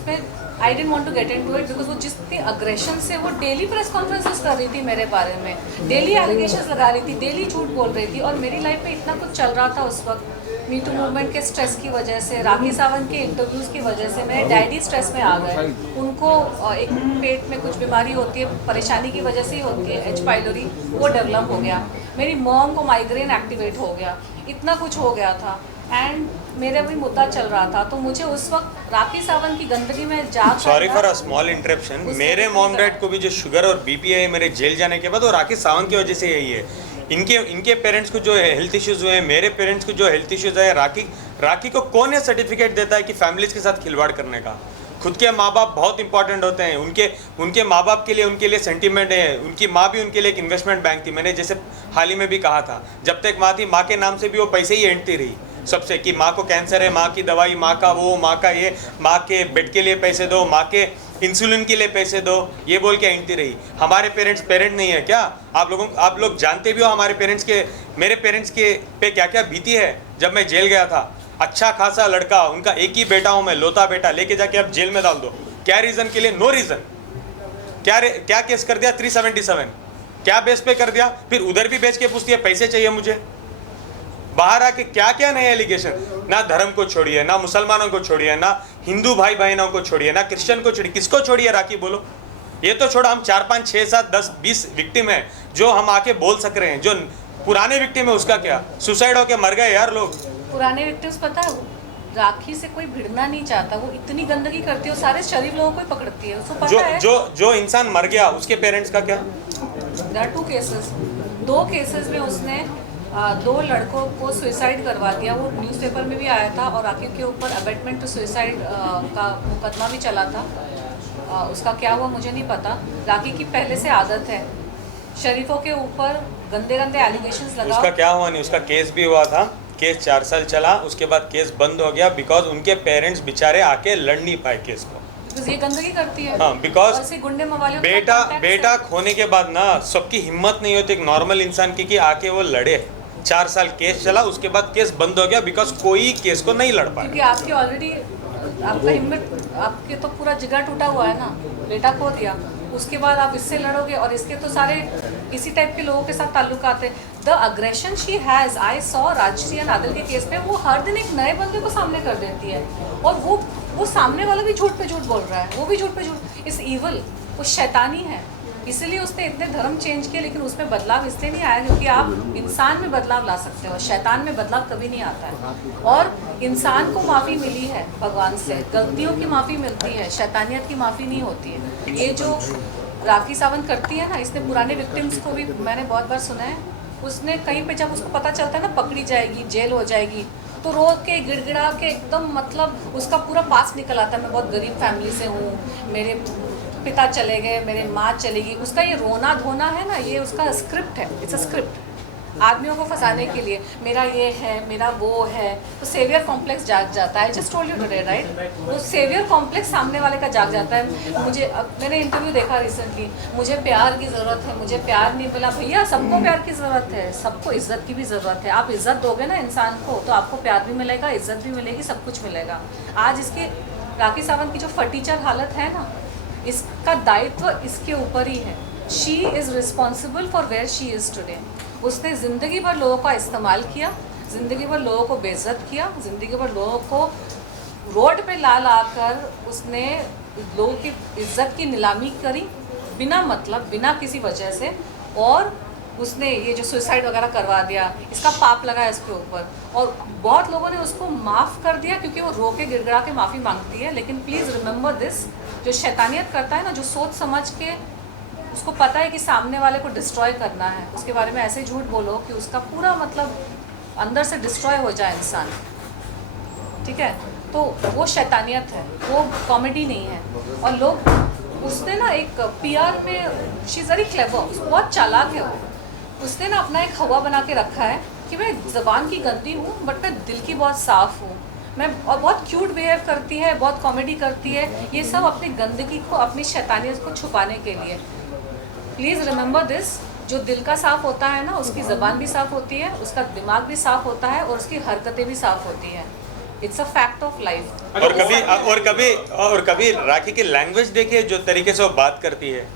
पर I don't want to get into it, because वो जितनी अग्रेशन से वो डेली प्रेस कॉन्फ्रेंसेस कर रही थी मेरे बारे में, डेली एलिगेशंस लगा रही थी, डेली झूठ बोल रही थी। और मेरी लाइफ में इतना कुछ चल रहा था उस वक्त, मी टू मूवमेंट के स्ट्रेस की वजह से, राखी सावंत के इंटरव्यूज़ की वजह से मेरे डैडी स्ट्रेस में आ गए। उनको एक पेट में कुछ बीमारी होती है, परेशानी की वजह से ही होती है, एच पाइलोरी, वो डेवलप हो गया। मेरी मॉम को माइग्रेन एक्टिवेट हो गया, इतना कुछ हो गया था। एंड मेरा भी मुद्दा चल रहा था, तो मुझे उस वक्त राखी सावंत की गंदगी में जा, sorry for a small interruption, मेरे मॉम डैड को भी जो शुगर और बीपी है मेरे जेल जाने के बाद, वो राखी सावंत की वजह से यही है। इनके पेरेंट्स को जो हेल्थ इश्यूज हुए हैं, मेरे पेरेंट्स को जो हेल्थ इश्यूज है, राखी को कौन ये सर्टिफिकेट देता है कि फैमिलीज के साथ खिलवाड़ करने का? खुद के माँ बाप बहुत इंपॉर्टेंट होते हैं। उनके माँ बाप के लिए, उनके लिए सेंटीमेंट है। उनकी माँ भी उनके लिए एक इन्वेस्टमेंट बैंक थी। मैंने जैसे हाल ही में भी कहा था, जब तक माँ थी, माँ के नाम से भी वो पैसे ही एंटती रही सबसे, कि माँ को कैंसर है, माँ की दवाई, माँ का वो, माँ का ये, माँ के बेड के लिए पैसे दो, माँ के इंसुलिन के लिए पैसे दो, ये बोल के एंटती रही। हमारे पेरेंट नहीं है क्या? आप लोग जानते भी हो हमारे पेरेंट्स के, मेरे पेरेंट्स के पे क्या क्या बीती है। जब मैं जेल गया था, अच्छा खासा लड़का, उनका एक ही बेटा हूँ मैं, लोता बेटा, लेके जाके अब जेल में डाल दो। क्या रीज़न के लिए? No reason. क्या केस कर दिया? 377 क्या बेस पे कर दिया? फिर उधर भी बेच के पूछती है पैसे चाहिए मुझे। बाहर आके क्या क्या नए एलिगेशन, ना धर्म को छोड़िए, ना मुसलमानों को छोड़िए, ना हिंदू भाई बहनों को छोड़िए, ना क्रिश्चियन को छोड़िए, किसको छोड़िए? राखी बोलो। ये तो छोड़ो, हम 4, 5, 6, 7, 10, 20 विक्टिम है जो हम आके बोल सक रहे हैं। जो पुराने विक्टिम है उसका क्या? सुसाइड होके मर गए यार लोग। पुराने विक्टिम्स, पता है, राखी से कोई भिड़ना नहीं चाहता, वो इतनी गंदगी करती है, सारे शरीफ लोगों को ही पकड़ती है, उसको पता है। जो इंसान मर गया उसके पेरेंट्स का क्या? There are 2 cases. 2 केसेस में उसने 2 लड़कों को सुसाइड करवा दिया। वो न्यूज़पेपर में भी आया था, और राखी के ऊपर अबेटमेंट टू सुसाइड का मुकदमा भी चला था। उसका क्या हुआ मुझे नहीं पता। राखी की पहले से आदत है शरीफों के ऊपर गंदे गंदे एलिगेशंस लगाओ। उसका क्या हुआ नहीं, उसका केस भी हुआ था, केस 4 साल चला, उसके बाद केस बंद हो गया बिकॉज उनके पेरेंट्स बेचारे आके लड़ नहीं पाए केस को। ये गंदगी करती है। हाँ, बिकॉज गुंडे मवालियों बेटा खोने के बाद ना सबकी हिम्मत नहीं होती एक नॉर्मल इंसान की कि आके वो लड़े। 4 साल केस चला, उसके बाद केस बंद हो गया बिकॉज कोई केस को नहीं लड़ पाया। क्योंकि आपकी ऑलरेडी आपका हिम्मत, आपके तो पूरा जिगर टूटा हुआ है ना, बेटा खो दिया, उसके बाद आप इससे लड़ोगे। और इसके तो सारे इसी टाइप के लोगों के साथ ताल्लुकात है। The aggression she has, I saw Rajshri and Adil के केस में, वो हर दिन एक नए बंदे को सामने कर देती है, और वो सामने वाला भी झूठ पे झूठ बोल रहा है, वो भी झूठ पे झूठ। इस ईवल, वो शैतानी है। इसीलिए उसने इतने धर्म चेंज किए, लेकिन उसमें बदलाव इसलिए नहीं आया क्योंकि आप इंसान में बदलाव ला सकते हो, शैतान में बदलाव कभी नहीं आता है। और इंसान को माफ़ी मिली है भगवान से, गलतियों की माफ़ी मिलती है, शैतानियत की माफ़ी नहीं होती है। ये जो राखी सावंत करती है ना, इसने पुराने विक्टिम्स को भी मैंने बहुत बार सुना है, उसने कहीं पे जब उसको पता चलता है ना पकड़ी जाएगी, जेल हो जाएगी, तो रो के गिड़गिड़ा के एकदम, मतलब उसका पूरा पास निकल आता है। मैं बहुत गरीब फैमिली से हूँ, मेरे पिता चले गए, मेरे माँ चलेगी, उसका ये रोना धोना है ना, ये उसका स्क्रिप्ट है। इट्स अ स्क्रिप्ट आदमियों को फंसाने के लिए। मेरा ये है, मेरा वो है, तो सेवियर कॉम्प्लेक्स जाग जाता है। Just told you today, right? वो सेवियर कॉम्प्लेक्स सामने वाले का जाग जाता है। मुझे, मैंने इंटरव्यू देखा रिसेंटली, मुझे प्यार की ज़रूरत है, मुझे प्यार नहीं मिला। भैया, सबको प्यार की ज़रूरत है, सबको इज्जत की भी ज़रूरत है। आप इज्जत दोगे ना इंसान को, तो आपको प्यार भी मिलेगा, इज्जत भी मिलेगी, सब कुछ मिलेगा। आज इसके राखी सावंत की जो फटीचर हालत है ना, इसका दायित्व इसके ऊपर ही है। She is responsible for where she is today. उसने ज़िंदगी भर लोगों का इस्तेमाल किया, ज़िंदगी भर लोगों को बेइज्जत किया, ज़िंदगी भर लोगों को रोड पे ला कर उसने लोगों की इज्जत की नीलामी करी, बिना मतलब, बिना किसी वजह से। और उसने ये जो सुसाइड वगैरह करवा दिया, इसका पाप लगा है इसके ऊपर। और बहुत लोगों ने उसको माफ़ कर दिया क्योंकि वो रो के गिड़गिड़ा के माफ़ी मांगती है। लेकिन प्लीज़ रिमेंबर दिस, जो शैतानियत करता है ना, जो सोच समझ के उसको पता है कि सामने वाले को डिस्ट्रॉय करना है, उसके बारे में ऐसे झूठ बोलो कि उसका पूरा मतलब अंदर से डिस्ट्रॉय हो जाए इंसान, ठीक है? तो वो शैतानियत है, वो कॉमेडी नहीं है। और लोग उसने ना एक पीआर में, शी इज़ वेरी क्लेवर, बहुत चालाक है वो। उसने ना अपना एक हवा बना के रखा है कि मैं ज़बान की गंदी हूँ बट मैं दिल की बहुत साफ़ हूँ, मैं, और बहुत क्यूट बिहेव करती है, बहुत कॉमेडी करती है। ये सब अपनी गंदगी को, अपनी शैतानियत को छुपाने के लिए। प्लीज़ रिमेंबर दिस, जो दिल का साफ़ होता है ना, उसकी ज़बान भी साफ़ होती है, उसका दिमाग भी साफ़ होता है और उसकी हरकतें भी साफ़ होती हैं। It's a fact of life. और कभी राखी की लैंग्वेज देखिए, जो तरीके से वो बात करती है,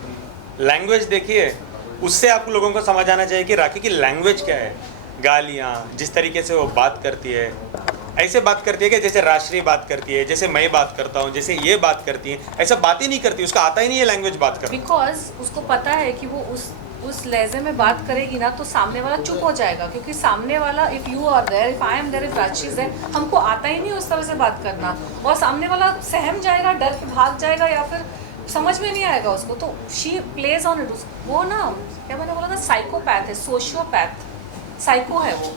लैंग्वेज देखिए, उससे आप लोगों को समझ आना चाहिए कि राखी की लैंग्वेज क्या है। गालियाँ, जिस तरीके से वो बात करती है, ऐसे बात करती है कि जैसे राष्ट्रीय बात करती है, जैसे मैं बात करता हूँ, जैसे ये बात करती है, ऐसा बात ही नहीं करती, उसका आता ही नहीं है लैंग्वेज बात करना। बिकॉज उसको पता है कि वो उस लहजे में बात करेगी ना तो सामने वाला चुप हो जाएगा, क्योंकि सामने वाला, if you are there, if I am there, if Rashi is there, हमको आता ही नहीं उस तरह से बात करना, और सामने वाला सहम जाएगा, डर के भाग जाएगा, या फिर समझ में नहीं आएगा उसको। तो शी प्लेज ऑन इट। वो ना, क्या मैंने बोला था, साइकोपैथ है, सोशियोपैथ, साइको है वो।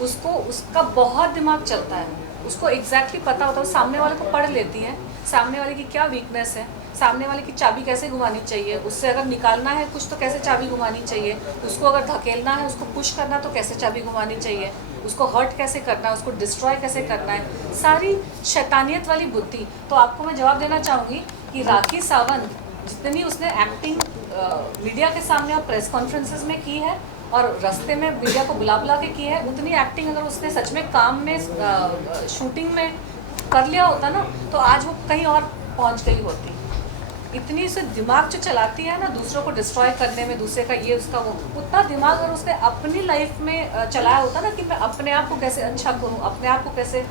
उसको, उसका बहुत दिमाग चलता है, उसको एग्जैक्टली पता होता है, सामने वाले को पढ़ लेती है, सामने वाले की क्या वीकनेस है, सामने वाले की चाबी कैसे घुमानी चाहिए, उससे अगर निकालना है कुछ तो कैसे चाबी घुमानी चाहिए, उसको अगर धकेलना है, उसको पुश करना तो कैसे चाबी घुमानी चाहिए, उसको हर्ट कैसे करना है, उसको डिस्ट्रॉय कैसे करना है, सारी शैतानियत वाली बुद्धि। तो आपको मैं जवाब देना चाहूँगी कि राखी सावंत जितनी उसने एक्टिंग मीडिया के सामने और प्रेस कॉन्फ्रेंसेस में की है और रास्ते में मीडिया को बुला बुला के की है, उतनी एक्टिंग अगर उसने सच में काम में, शूटिंग में कर लिया होता ना, तो आज वो कहीं और पहुंच गई होती। इतनी उसे दिमाग जो चलाती है ना, दूसरों को डिस्ट्रॉय करने में, दूसरे का ये उसका वो, उतना दिमाग अगर उसने अपनी लाइफ में चलाया होता ना कि मैं अपने आप को कैसे अच्छा करूँ, अपने आप को कैसे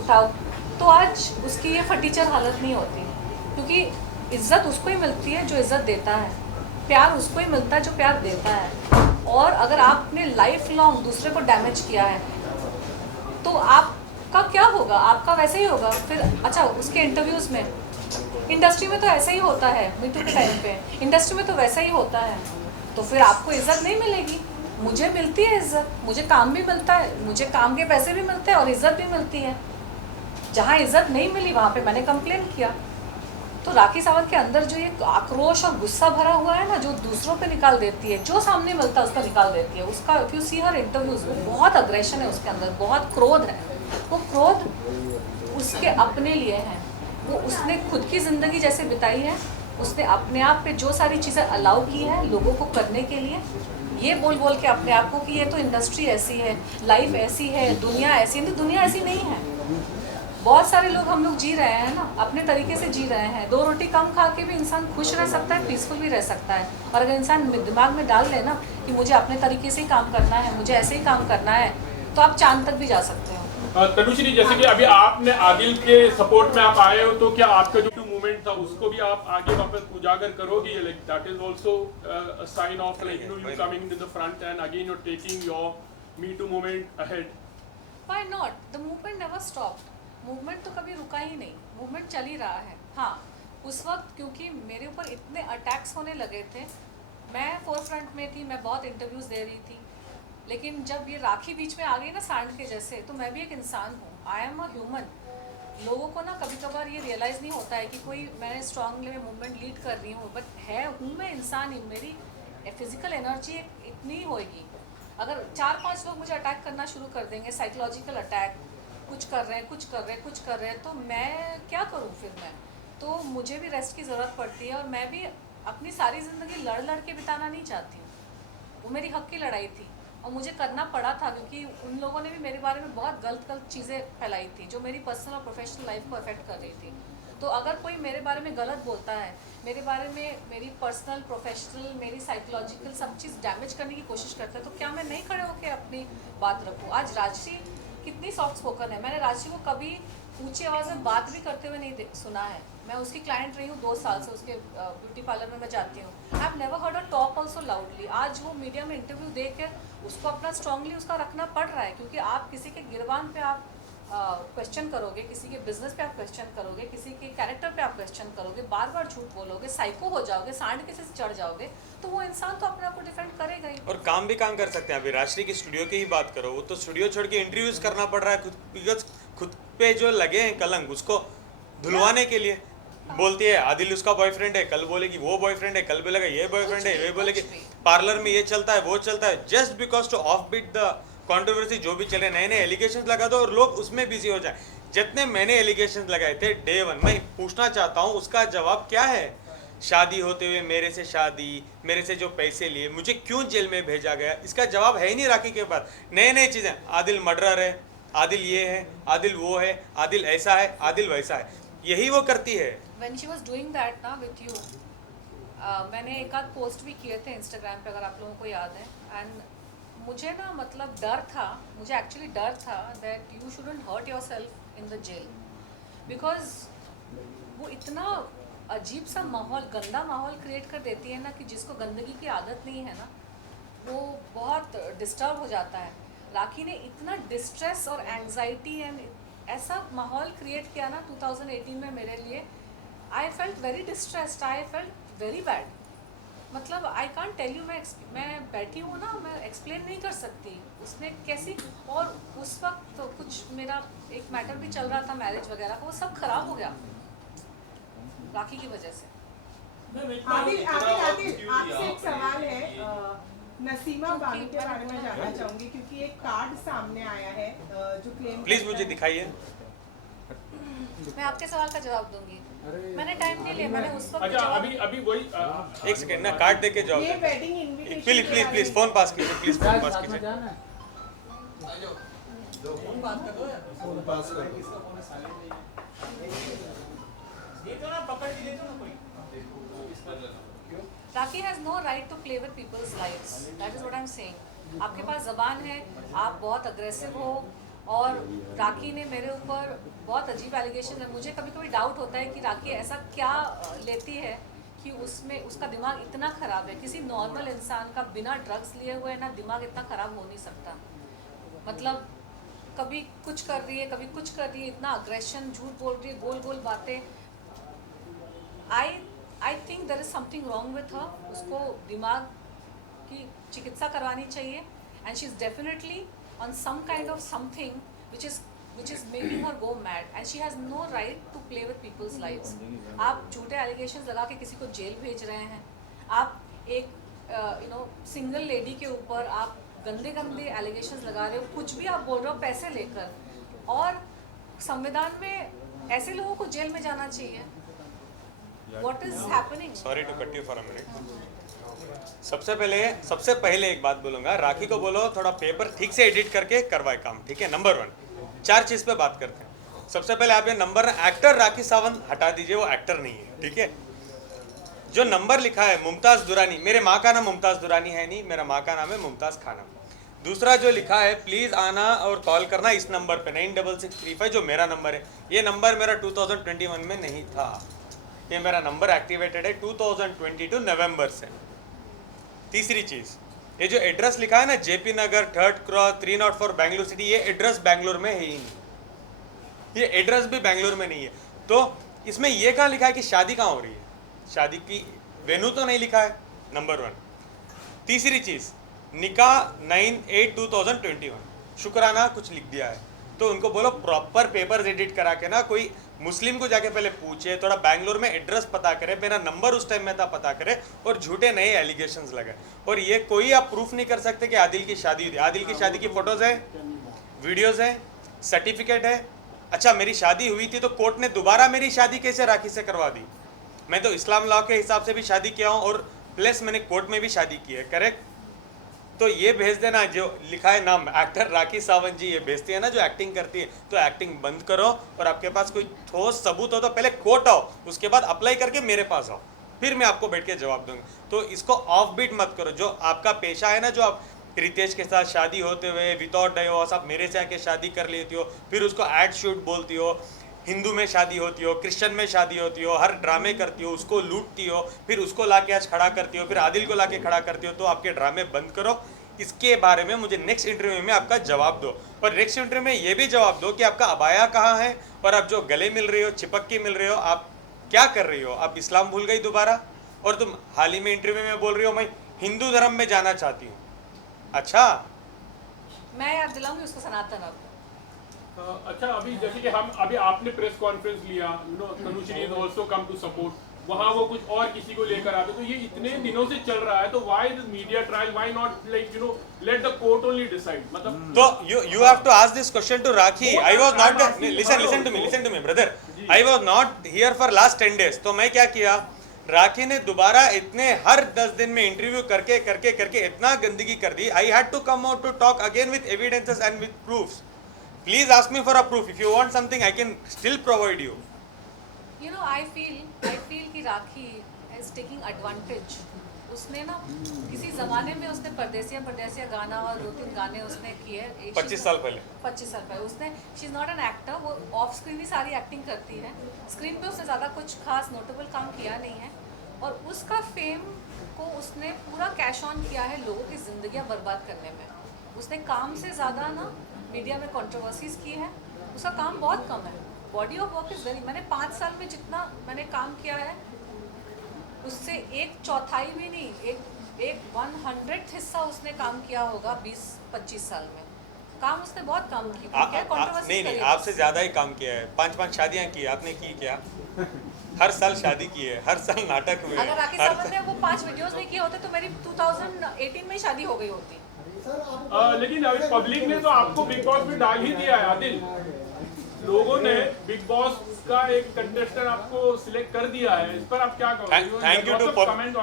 उठाऊँ, तो आज उसकी ये फटीचर हालत नहीं होती। क्योंकि इज़्ज़त उसको ही मिलती है जो इज़्ज़त देता है, प्यार उसको ही मिलता है जो प्यार देता है। और अगर आपने लाइफ लॉन्ग दूसरे को डैमेज किया है तो आपका क्या होगा? आपका वैसे ही होगा फिर। अच्छा, उसके इंटरव्यूज़ में, इंडस्ट्री में तो ऐसा ही होता है, मीटू के टाइम पे इंडस्ट्री में तो वैसा ही होता है, तो फिर आपको इज़्ज़त नहीं मिलेगी। मुझे मिलती है इज़्ज़त, मुझे काम भी मिलता है, मुझे काम के पैसे भी मिलते हैं और इज़्ज़त भी मिलती है। जहाँ इज़्ज़त नहीं मिली वहाँ पे मैंने कंप्लेन किया। तो राखी सावंत के अंदर जो ये आक्रोश और गुस्सा भरा हुआ है ना, जो दूसरों पे निकाल देती है, जो सामने मिलता है उस पर निकाल देती है। उसका, if you see her interviews, बहुत अग्रेशन है उसके अंदर, बहुत क्रोध है। वो क्रोध उसके अपने लिए है, वो उसने खुद की ज़िंदगी जैसे बिताई है, उसने अपने आप पे जो सारी चीज़ें अलाउ की है लोगों को करने के लिए, ये बोल बोल के अपने आप को कि ये तो इंडस्ट्री ऐसी है, लाइफ ऐसी है, दुनिया ऐसी है। दुनिया ऐसी नहीं है। बहुत सारे लोग, हम लोग जी रहे हैं ना, अपने तरीके से जी रहे हैं। 2 रोटी कम खा के भी इंसान खुश रह सकता है, पीसफुल भी रह सकता है। और अगर इंसान दिमाग में डाल ले ना कि मुझे अपने तरीके से ही काम करना है, मुझे ऐसे ही काम करना है, तो आप चांद तक भी जा सकते हो। तनुश्री, जैसे कि अभी आपने आदिल के सपोर्ट में आप आए हो, तो क्या आपका जो मूवमेंट था उसको भी आप आगे वापस उजागर करोगे? Like that is also a sign of like you coming in the front and again you are taking your me to movement ahead. Why not? The movement never stopped. Movement तो कभी रुका ही नहीं, मूवमेंट चल ही रहा है। हाँ, उस वक्त क्योंकि मेरे ऊपर इतने अटैक्स होने लगे थे, मैं फोरफ्रंट में थी, मैं बहुत इंटरव्यूज़ दे रही थी, लेकिन जब ये राखी बीच में आ गई ना सांड के जैसे, तो मैं भी एक इंसान हूँ, आई एम अ ह्यूमन। लोगों को ना कभी कभार ये रियलाइज़ नहीं होता है कि कोई, मैं स्ट्रांगली में मूवमेंट लीड कर रही हूँ, बट हूँ मैं इंसान ही, मेरी फिजिकल एनर्जी इतनी होएगी। अगर 4-5 लोग मुझे अटैक करना शुरू कर देंगे, साइकोलॉजिकल अटैक, कुछ कर रहे हैं, तो मैं क्या करूं फिर? मैं तो, मुझे भी रेस्ट की ज़रूरत पड़ती है, और मैं भी अपनी सारी ज़िंदगी लड़ के बिताना नहीं चाहती हूँ। वो मेरी हक की लड़ाई थी और मुझे करना पड़ा था, क्योंकि उन लोगों ने भी मेरे बारे में बहुत गलत चीज़ें फैलाई थी जो मेरी पर्सनल और प्रोफेशनल लाइफ को अफेक्ट कर रही थी। तो अगर कोई मेरे बारे में गलत बोलता है, मेरे बारे में मेरी पर्सनल, प्रोफेशनल, मेरी साइकोलॉजिकल सब चीज़ डैमेज करने की कोशिश करता है, तो क्या मैं नहीं खड़े होकर अपनी बात रखूँ? आज राजश्री कितनी सॉफ्ट स्पोकन है, मैंने राजश्री को कभी ऊंची आवाज़ में बात भी करते हुए नहीं सुना है। मैं उसकी क्लाइंट रही हूँ 2 साल से, उसके ब्यूटी पार्लर में मैं जाती हूँ। I have never heard a talk also loudly. आज वो मीडिया में इंटरव्यू दे के उसको अपना स्ट्रांगली उसका रखना पड़ रहा है, क्योंकि आप किसी के गिरबान पे आप क्वेश्चन करोगे, किसी के बिजनेस पे आप क्वेश्चन करोगे, किसी के कैरेक्टर पे आप क्वेश्चन करोगे, बार बार झूठ बोलोगे, साइको हो जाओगे, सांड किसी से चढ़ जाओगे, तो वो इंसान तो अपने आप को डिफेंड करेगा ही। और काम भी काम कर सकते हैं। अभी राष्ट्रीय की स्टूडियो की ही बात करो, वो तो स्टूडियो छोड़ के इंटरव्यूज करना पड़ रहा है खुद, बिकॉज खुद पे जो लगे हैं कलंक उसको धुलवाने के लिए। बोलती है आदिल उसका बॉयफ्रेंड है, कल बोलेगी वो बॉयफ्रेंड है, कल बोलेगा ये बॉयफ्रेंड है, ये बोलेगी पार्लर में ये चलता है वो चलता है, just because to off beat the controversy जो भी चले, नए नए एलिगेशंस लगा दो और लोग उसमें बिजी हो जाए। जितने मैंने एलिगेशंस लगाए थे डे 1, मैं पूछना चाहता हूँ उसका जवाब क्या है? शादी होते हुए मेरे से शादी, मेरे से जो पैसे लिए, मुझे क्यों जेल में भेजा गया, इसका जवाब है ही नहीं राखी के पास। नए नए चीज़ें, आदिल मर्डरर है, आदिल ये है, आदिल वो है, आदिल ऐसा है, आदिल वैसा है, यही वो करती है। When she was doing that ना with you, मैंने एक आध पोस्ट भी किए थे इंस्टाग्राम पे, अगर आप लोगों को याद है। एंड मुझे ना मतलब डर था, मुझे एक्चुअली डर था that you shouldn't hurt yourself in the jail, because वो इतना अजीब सा माहौल, गंदा माहौल क्रिएट कर देती है ना, कि जिसको गंदगी की आदत नहीं है ना वो बहुत डिस्टर्ब हो जाता है। राखी ने इतना डिस्ट्रेस और एंग्जाइटी एंड ऐसा माहौल क्रिएट किया ना 2018 में मेरे लिए। I felt very distressed, I felt very bad. मतलब आई कांट टेल यू, मैं बैठी हूँ ना, मैं एक्सप्लेन नहीं कर सकती उसने कैसी। और उस वक्त तो कुछ मेरा एक मैटर भी चल रहा था मैरिज वगैरह का, वो सब खराब हो गया राखी की वजह से। आदिल आपसे एक सवाल है, नसीमा बानो के बारे में जानना चाहूंगी, क्योंकि एक कार्ड सामने आया है जो क्लेम प्लीज मुझे दिखाइए। मैं आपके सवाल का जवाब दूंगी, मैंने टाइम नहीं लिया, मैंने उस वक्त अच्छा अभी वही एक सेकंड ना, कार्ड दे के ये जवाब। Wedding invitation please please please phone pass कीजिए, प्लीज फोन पास कीजिए। ये तो ना पकड़ के ले तो ना कोई। Rakhi has no right to play with people's lives, that is what I am saying. आपके पास ज़बान है, आप बहुत अग्रेसिव हो, और राखी ने मेरे ऊपर बहुत अजीब एलिगेशन है। मुझे कभी कभी डाउट होता है कि राखी ऐसा क्या लेती है कि उसमें उसका दिमाग इतना ख़राब है। किसी नॉर्मल इंसान का बिना ड्रग्स लिए हुए ना दिमाग इतना ख़राब हो नहीं सकता। मतलब कभी कुछ कर रही है, कभी कुछ कर रही है, इतना अग्रेशन, झूठ बोल रही है, गोल गोल बातें। I think there is something wrong with her. उसको दिमाग की चिकित्सा करवानी चाहिए, and she is definitely on some kind of something which is making her go mad, and she has no right to play with people's lives. आप झूठे allegations लगा के किसी को जेल भेज रहे हैं, आप एक सिंगल लेडी के ऊपर आप गंदे गंदे एलिगेशंस लगा रहे हो, कुछ भी आप बोल रहे हो पैसे लेकर, और संविधान में ऐसे लोगों को जेल में जाना चाहिए। What is happening? Sorry to cut you for a minute. सबसे पहले एक बात बोलूंगा, राखी को बोलो थोड़ा पेपर ठीक से एडिट करके करवाए काम, ठीक है? नंबर 1, 4 चीज़ पे बात करते हैं। सबसे पहले आप ये नंबर एक्टर राखी सावंत हटा दीजिए, वो एक्टर नहीं है, ठीक है? जो नंबर लिखा है मुमताज़ दुरानी, मेरे माँ का नाम मुमताज़ दुरानी है नहीं, मेरा माँ का नाम है मुमताज़ खानम। दूसरा जो लिखा है प्लीज़ आना और कॉल करना इस नंबर पे 96635, जो मेरा नंबर है। ये नंबर मेरा 2021 में नहीं था, ये मेरा नंबर एक्टिवेटेड है 2022 नवंबर से। तीसरी चीज़, ये जो एड्रेस लिखा है ना जेपी नगर 3rd क्रॉस 304 बेंगलुरु सिटी, ये एड्रेस बेंगलुरु में है ही नहीं, ये एड्रेस भी बेंगलुरु में नहीं है। तो इसमें ये कहाँ लिखा है कि शादी कहाँ हो रही है? शादी की वेन्यू तो नहीं लिखा है, नंबर 1। तीसरी चीज़, निकाह 9/8/2021, शुक्राना कुछ लिख दिया है। तो उनको बोलो प्रॉपर पेपर्स एडिट करा के ना, कोई मुस्लिम को जाके पहले पूछे, थोड़ा बैंगलोर में एड्रेस पता करे, मेरा नंबर उस टाइम में था पता करे, और झूठे नए एलिगेशंस लगाए। और ये कोई आप प्रूफ नहीं कर सकते कि आदिल की शादी हुई। आदिल की शादी की फ़ोटोज़ है, वीडियोज़ हैं, सर्टिफिकेट है। अच्छा मेरी शादी हुई थी तो कोर्ट ने दोबारा मेरी शादी कैसे राखी से करवा दी? मैं तो इस्लाम लॉ के हिसाब से भी शादी किया हूँ, और प्लस मैंने कोर्ट में भी शादी की है, करेक्ट? तो ये भेज देना, जो लिखा है नाम एक्टर राखी सावंत जी, ये भेजती है ना जो एक्टिंग करती है, तो एक्टिंग बंद करो, और आपके पास कोई ठोस सबूत हो तो पहले कोर्ट आओ, उसके बाद अप्लाई करके मेरे पास आओ, फिर मैं आपको बैठ के जवाब दूंगा। तो इसको ऑफ बीट मत करो। जो आपका पेशा है ना, जो आप रितेश के साथ शादी होते हुए विदाउट डाइवोर्स आप मेरे से आके शादी कर लेती हो, फिर उसको एड शूट बोलती हो, हिंदू में शादी होती हो, क्रिश्चियन में शादी होती हो, हर ड्रामे करती हो, उसको लूटती हो, फिर उसको लाके आज खड़ा करती हो, फिर आदिल को लाके खड़ा करती हो, तो आपके ड्रामे बंद करो। इसके बारे में मुझे नेक्स्ट इंटरव्यू में आपका जवाब दो, और नेक्स्ट इंटरव्यू में ये भी जवाब दो कि आपका अबाया कहाँ है, और आप जो गले मिल रही हो, चिपक के मिल रहे हो, आप क्या कर रही हो? आप इस्लाम भूल गई दोबारा? और तुम हाल ही में इंटरव्यू में बोल रही हो मैं हिंदू धर्म में जाना चाहती हूँ। अच्छा, मैं याद दिलाऊंगी उसको सनातन अब। अच्छा, अभी जैसे कि हम अभी आपने प्रेस कॉन्फ्रेंस लिया, you know Tanushree is also come to support, वहाँ वो कुछ और किसी को लेकर आते, तो ये इतने दिनों से चल रहा है, तो why this media trial, why not like you know let the court only decide? मतलब तो you have to ask this question to Rakhi. I was not listen to me brother. I was not here for last 10 days. तो मैं क्या किया, राखी ने दोबारा इतने हर 10 दिन में इंटरव्यू करके करके करके इतना गंदगी कर दी. I had to come out to talk again with evidences and with proofs. Please ask me for a proof. If you want something, I can still provide you. You know, I feel कि राखी is taking advantage. उसने ना किसी ज़माने में उसने परदेसिया गाना और 2-3 गाने उसने किए 25 साल पहले. 25 साल पहले उसने, she is not an actor, वो ऑफ स्क्रीन ही सारी एक्टिंग करती है, स्क्रीन पे उसने ज़्यादा कुछ खास नोटेबल काम किया नहीं है, और उसका फेम को उसने पूरा कैश ऑन किया है लोगों की ज़िंदगियाँ बर्बाद करने में. उसने काम से ज़्यादा ना मीडिया में कंट्रोवर्सीज की है, उसका काम बहुत कम है. Body of work is very, मैंने 5 साल में जितना मैंने काम किया है उससे 1/4 भी नहीं, एक 100th हिस्सा उसने काम किया होगा 20-25 साल में. काम उसने बहुत कम की. नहीं, आपसे ज़्यादा ही काम किया है. 5 शादियाँ की आपने की क्या? हर साल शादी की है, हर साल नाटक हुए. अगर राखी सावंत ने वो 5 वीडियोस नहीं किए होते तो मेरी 2018 में ही शादी हो गई होती. लेकिन अभी पब्लिक ने तो आपको बिग बॉस में डाल ही दिया है आदिल. लोगों ने बिग बॉस का एक कंटेस्टेंट आपको सिलेक्ट कर दिया है, इस पर आप क्या कहोगे?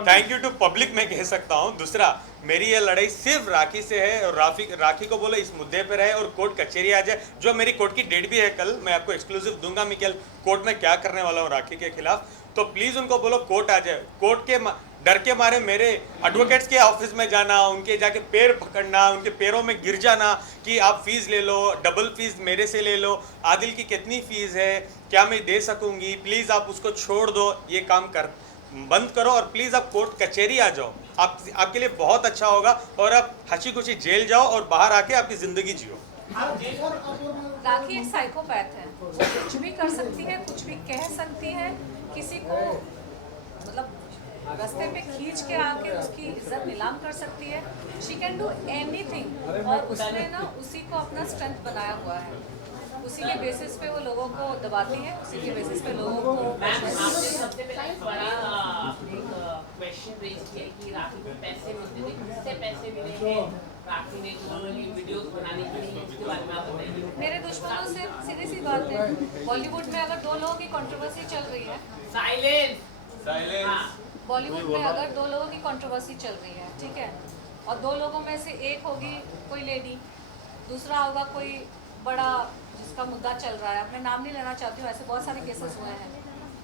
थैंक यू टू पब्लिक मैं कह सकता हूँ. दूसरा, मेरी ये लड़ाई सिर्फ राखी से है, और राखी को बोलो इस मुद्दे पे रहे और कोर्ट कचहरी आ जाए. जो मेरी कोर्ट की डेट भी है कल, मैं आपको एक्सक्लूसिव दूंगा मिकेल, कोर्ट में क्या करने वाला हूँ राखी के खिलाफ. तो प्लीज़ उनको बोलो कोर्ट आ जाए. कोर्ट के डर के मारे मेरे एडवोकेट्स के ऑफिस में जाना, उनके जाके पैर पकड़ना, उनके पैरों में गिर जाना कि आप फीस ले लो, डबल फीस मेरे से ले लो, आदिल की कितनी फीस है, क्या मैं दे सकूंगी, प्लीज़ आप उसको छोड़ दो, ये काम कर बंद करो, और प्लीज़ आप कोर्ट कचहरी आ जाओ. आपके लिए बहुत अच्छा होगा, और आप हंसी खुशी जेल जाओ और बाहर आके आपकी ज़िंदगी जियो. राखी एक साइकोपैथ है, कुछ भी कर सकती है, कुछ भी कह सकती है, किसी को मतलब रास्ते पे खींच के आके उसकी इज्जत नीलाम कर सकती है. शी कैन डू एनीथिंग, और उसने ना उसी को अपना स्ट्रेंथ बनाया हुआ है. उसी के बेसिस पे वो लोगों को दबाती है, उसी के बेसिस पे लोगों को. आपने सबसे पहले बड़ा क्वेश्चन रेज किया कि राखी को पैसे मिलते थे, किससे पैसे मिले हैं राखी ने वीडियोस बनाने के लिए, इसके बारे में आप बताइए. मेरे दुश्मनों से सीधी सी बात है, बॉलीवुड में अगर 2 लोगों की कंट्रोवर्सी चल रही है, साइलेंस. बॉलीवुड में अगर 2 लोगों की कंट्रोवर्सी चल रही है, ठीक है, और 2 लोगों में से एक होगी कोई लेडी, दूसरा होगा कोई बड़ा जिसका मुद्दा चल रहा है, अपने नाम नहीं लेना चाहती हूँ, ऐसे बहुत सारे केसेस हुए हैं.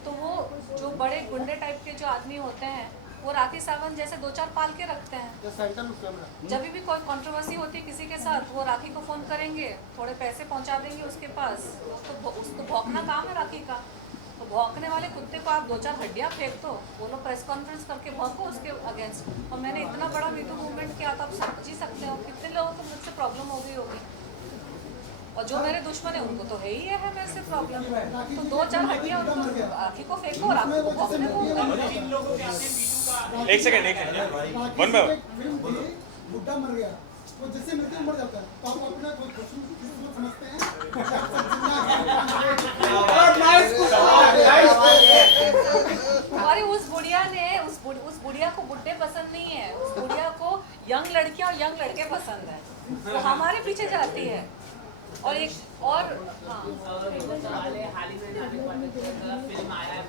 तो वो जो बड़े गुंडे टाइप के जो आदमी होते हैं, वो राखी सावंत जैसे 2-4 पाल के रखते हैं. जब भी कोई कंट्रोवर्सी होती है किसी के साथ, वो राखी को फ़ोन करेंगे, थोड़े पैसे पहुंचा देंगे उसके पास, उसको भौंकना काम है राखी का. तो भौंकने वाले कुत्ते को आप 2-4 हड्डियाँ फेंक दो, वो लोग प्रेस कॉन्फ्रेंस करके भौंको उसके अगेंस्ट. और मैंने इतना बड़ा मीटू मूवमेंट किया, तो आप समझ ही सकते हो कितने लोगों को मुझसे प्रॉब्लम हो गई होगी. और जो मेरे दुश्मन है उनको तो है ही है मेरे से प्रॉब्लम. तो 2-4 हड्डियाँ उनको आँखी को फेंको और आपको भौंकने को. एक सेकंड वन बाय बुड्ढा मर गया, वो जिससे मृत्यु मर जाता है, तो आप अपना कोई खुशबू समझते हैं? अरे उस बुढ़िया को बुड्ढे पसंद नहीं है, उस बुढ़िया को यंग लड़कियां और यंग लड़के पसंद है, वो हमारे पीछे जाती है. और एक और हाल ही में फिल्म आया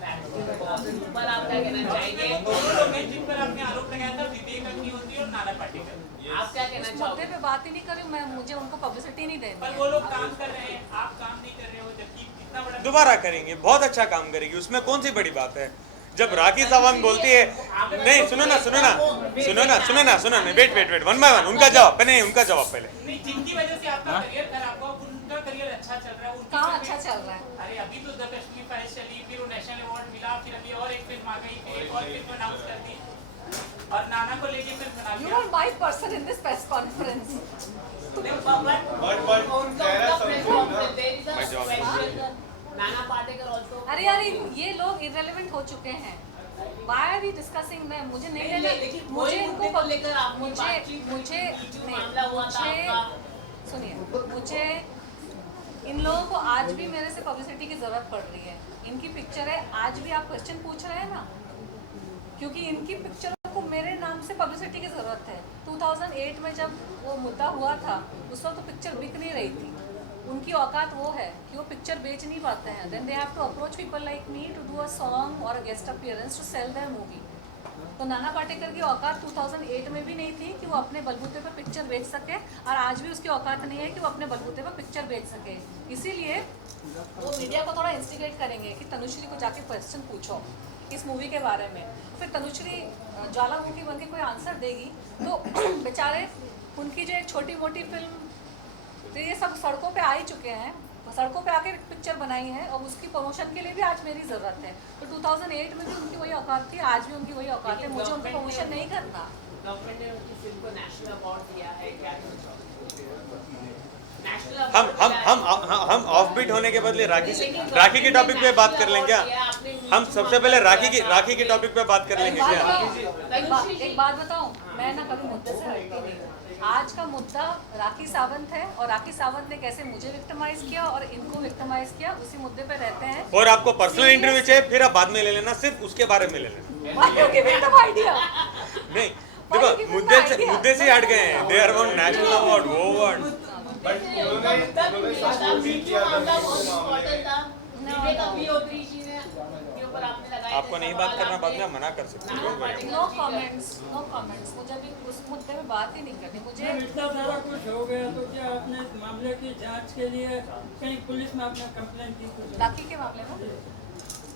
पर आप क्या कहना चाहेंगे? दोनों लोग हैं जिन पर आपने आरोप लगाया था, विवेक अग्निहोत्री और नाना पाटेकर. आप क्या कहना मुद्दे चाहोगे? पे बात ही नहीं कर रही मैं, मुझे उनको पब्लिसिटी नहीं देनी पर है. वो लोग काम कर रहे हैं, आप काम नहीं कर रहे हो, जबकि इतना बड़ा दोबारा करेंगे, बहुत अच्छा काम करेगी, उसमें कौन सी बड़ी बात है. जब राखी सावंत बोलती है, नहीं सुनो ना, वेट वन बाय वन, उनका जवाब पहले. नहीं, जिनकी वजह से आपका करियर खराब हुआ, उनका करियर अच्छा चल रहा है, उनकी कहाँ फिल्में- अच्छा चल रहा है? अरे अभी तो द कश्मीर फाइल्स चली, फिर वो नेशनल अवार्ड मिला, फिर अभी और एक फिल्म आ गई, फिर एक और फिल्म अनाउंस कर दी और नाना को लेके फिल्म बना You दिया। are my person in this press conference. Nana Patekar also अरे यार ये लोग irrelevant हो चुके हैं. Why are we discussing them? मुझे नहीं नहीं, लेना. लेकिन मुझे वही इनको मुद्दे को लेकर आपकी मुझे बातचीत हुई मुझे थी, जो नहीं, मामला हुआ था मुझे आपका। सुनिए मुझे इन लोगों को आज भी मेरे से पब्लिसिटी की जरूरत पड़ रही है. इनकी पिक्चर है, आज भी आप क्वेश्चन पूछ रहे हैं ना, क्योंकि इनकी पिक्चरों को मेरे नाम से पब्लिसिटी की ज़रूरत है. 2008 में जब वो मुद्दा हुआ था उस वक्त तो पिक्चर बिक नहीं रही थी. उनकी औकात वो है कि वो पिक्चर बेच नहीं पाते हैं. Then they have to approach people like me to do a song or a guest appearance to sell their movie. तो नाना पाटेकर की औकात 2008 में भी नहीं थी कि वो अपने बलबूते पर पिक्चर बेच सके, और आज भी उसकी औकात नहीं है कि वो अपने बलबूते पर पिक्चर बेच सके. इसीलिए वो मीडिया को थोड़ा इंस्टिगेट करेंगे कि तनुश्री को जाके क्वेश्चन पूछो इस मूवी के बारे में. फिर तनुश्री ज्वालामुखी बन के कोई आंसर देगी तो बेचारे उनकी जो एक छोटी मोटी फिल्म, तो ये सब सड़कों पे आ ही चुके हैं, सड़कों पे आके पिक्चर बनाई है और उसकी प्रमोशन के लिए भी आज मेरी ज़रूरत है. तो 2008 में भी उनकी वही औकात थी, आज भी उनकी वही औकात है. मुझे उनकी प्रमोशन नहीं करना. गवर्नमेंट ने उनकी फिल्म को नेशनल अवार्ड दिया है, क्या नेशनल हम ऑफ बीट होने के बदले राखी के टॉपिक पे बात कर लेंगे क्या? हम सबसे पहले राखी के टॉपिक पे बात कर लेंगे क्या? एक बात बताऊं, मैं ना कभी मुद्दे से हटती नहीं. आज का मुद्दा राखी सावंत है और राखी सावंत ने कैसे मुझे विक्टिमाइज किया और इनको विक्टिमाइज किया, उसी मुद्दे पे रहते हैं. और आपको पर्सनल इंटरव्यू चाहिए फिर आप बाद में ले लेना, सिर्फ उसके बारे में ले लेना. Why you giving them idea? नहीं देखो मुद्दे से हट गए हैं. They are on national award वो अवार्ड. आपको नहीं बात करना, बाद में आप मना कर सकते हो. No comments. मुझे अभी उस मुद्दे में बात ही नहीं करनी. मुझे इतना सारा कुछ हो गया तो क्या आपने इस मामले की जांच के लिए कहीं पुलिस में आपने कंप्लेन की? कुछ राखी के मामले में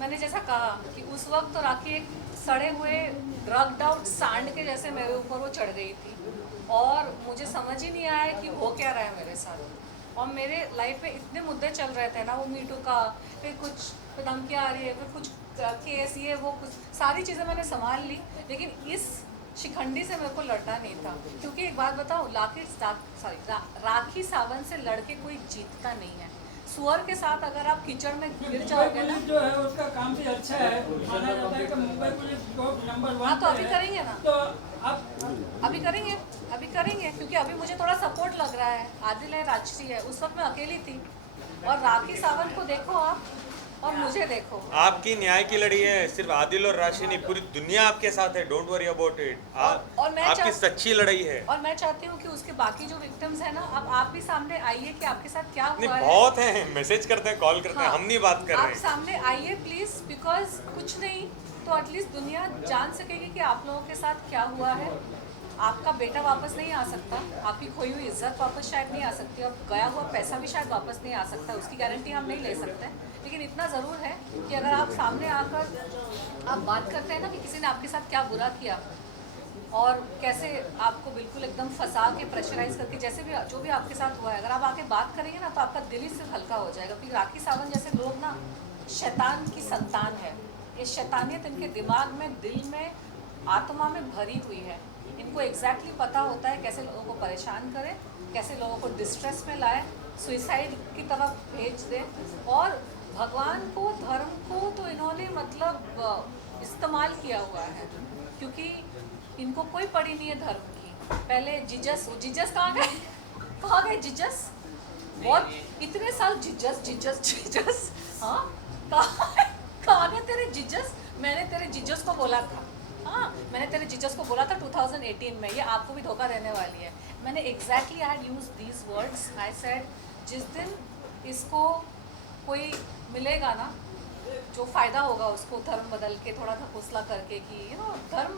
मैंने जैसा कहा कि उस वक्त तो राखी एक सड़े हुए ड्रग्ड आउट सांड के जैसे मेरे ऊपर वो चढ़ गई थी और मुझे समझ ही नहीं आया कि हो क्या रहा है मेरे साथ. और मेरे लाइफ में इतने मुद्दे चल रहे थे ना, वो मीटू का, फिर कुछ धमकियाँ आ रही है, फिर कुछ केस, ये वो, कुछ सारी चीज़ें मैंने संभाल ली. लेकिन इस शिखंडी से मेरे को लड़ना नहीं था, क्योंकि एक बात बताओ, राखी सावंत से लड़के कोई जीतता नहीं है. सुअर के साथ अगर आप कीचड़ में गिर जाओगे ना, पुलिस जो है उसका काम भी अच्छा है, माना जाता है कि मुंबई पुलिस नंबर 1 हाँ तो अभी करेंगे ना, तो अब अभी करेंगे क्योंकि अभी मुझे थोड़ा सपोर्ट लग रहा है. आदिल है, राजश्री है. उस वक्त मैं अकेली थी. और राखी सावंत को देखो आप और मुझे देखो. आपकी न्याय की लड़ी है, सिर्फ आदिल और राशि नहीं, पूरी दुनिया आपके साथ है. Don't worry about it. और मैं आपकी सच्ची लड़ाई है. और मैं चाहती हूँ कि उसके बाकी जो विक्टिम्स हैं ना, अब आप भी सामने आइए कि आपके साथ क्या नहीं हुआ है. बहुत हैं, मैसेज करते हैं, कॉल करते हैं, हाँ, हम नहीं बात कर आप रहे हैं. सामने आइए प्लीज, बिकॉज कुछ नहीं तो एटलीस्ट दुनिया जान सकेगी कि आप लोगों के साथ क्या हुआ है. आपका बेटा वापस नहीं आ सकता, आपकी खोई हुई इज्जत वापस शायद नहीं आ सकती, और गया हुआ पैसा भी शायद वापस नहीं आ सकता, उसकी गारंटी हम नहीं ले सकते. लेकिन इतना ज़रूर है कि अगर आप सामने आकर आप बात करते हैं ना कि किसी ने आपके साथ क्या बुरा किया और कैसे आपको बिल्कुल एकदम फंसा के प्रेशराइज करके, जैसे भी जो भी आपके साथ हुआ है, अगर आप आके बात करेंगे ना तो आपका दिल ही सिर्फ हल्का हो जाएगा. क्योंकि राखी सावंत जैसे लोग ना शैतान की संतान है. ये शैतानियत इनके दिमाग में, दिल में, आत्मा में भरी हुई है. इनको एग्जैक्टली पता होता है कैसे लोगों को परेशान करें, कैसे लोगों को डिस्ट्रेस में लाए, सुइसाइड की तरफ भेज दें. और भगवान को, धर्म को तो इन्होंने मतलब इस्तेमाल किया हुआ है, क्योंकि इनको कोई पड़ी नहीं है धर्म की. पहले जीजस कहाँ गए जीजस? बहुत इतने साल जीजस हाँ, कहाँ गए तेरे जीजस? मैंने तेरे जीजस को बोला था, हाँ मैंने तेरे जीजस को बोला था 2018 में, ये आपको भी धोखा देने वाली है. मैंने exactly I had use these words. I said जिस दिन इसको कोई मिलेगा ना जो फ़ायदा होगा उसको, धर्म बदल के थोड़ा धकोसला करके कि धर्म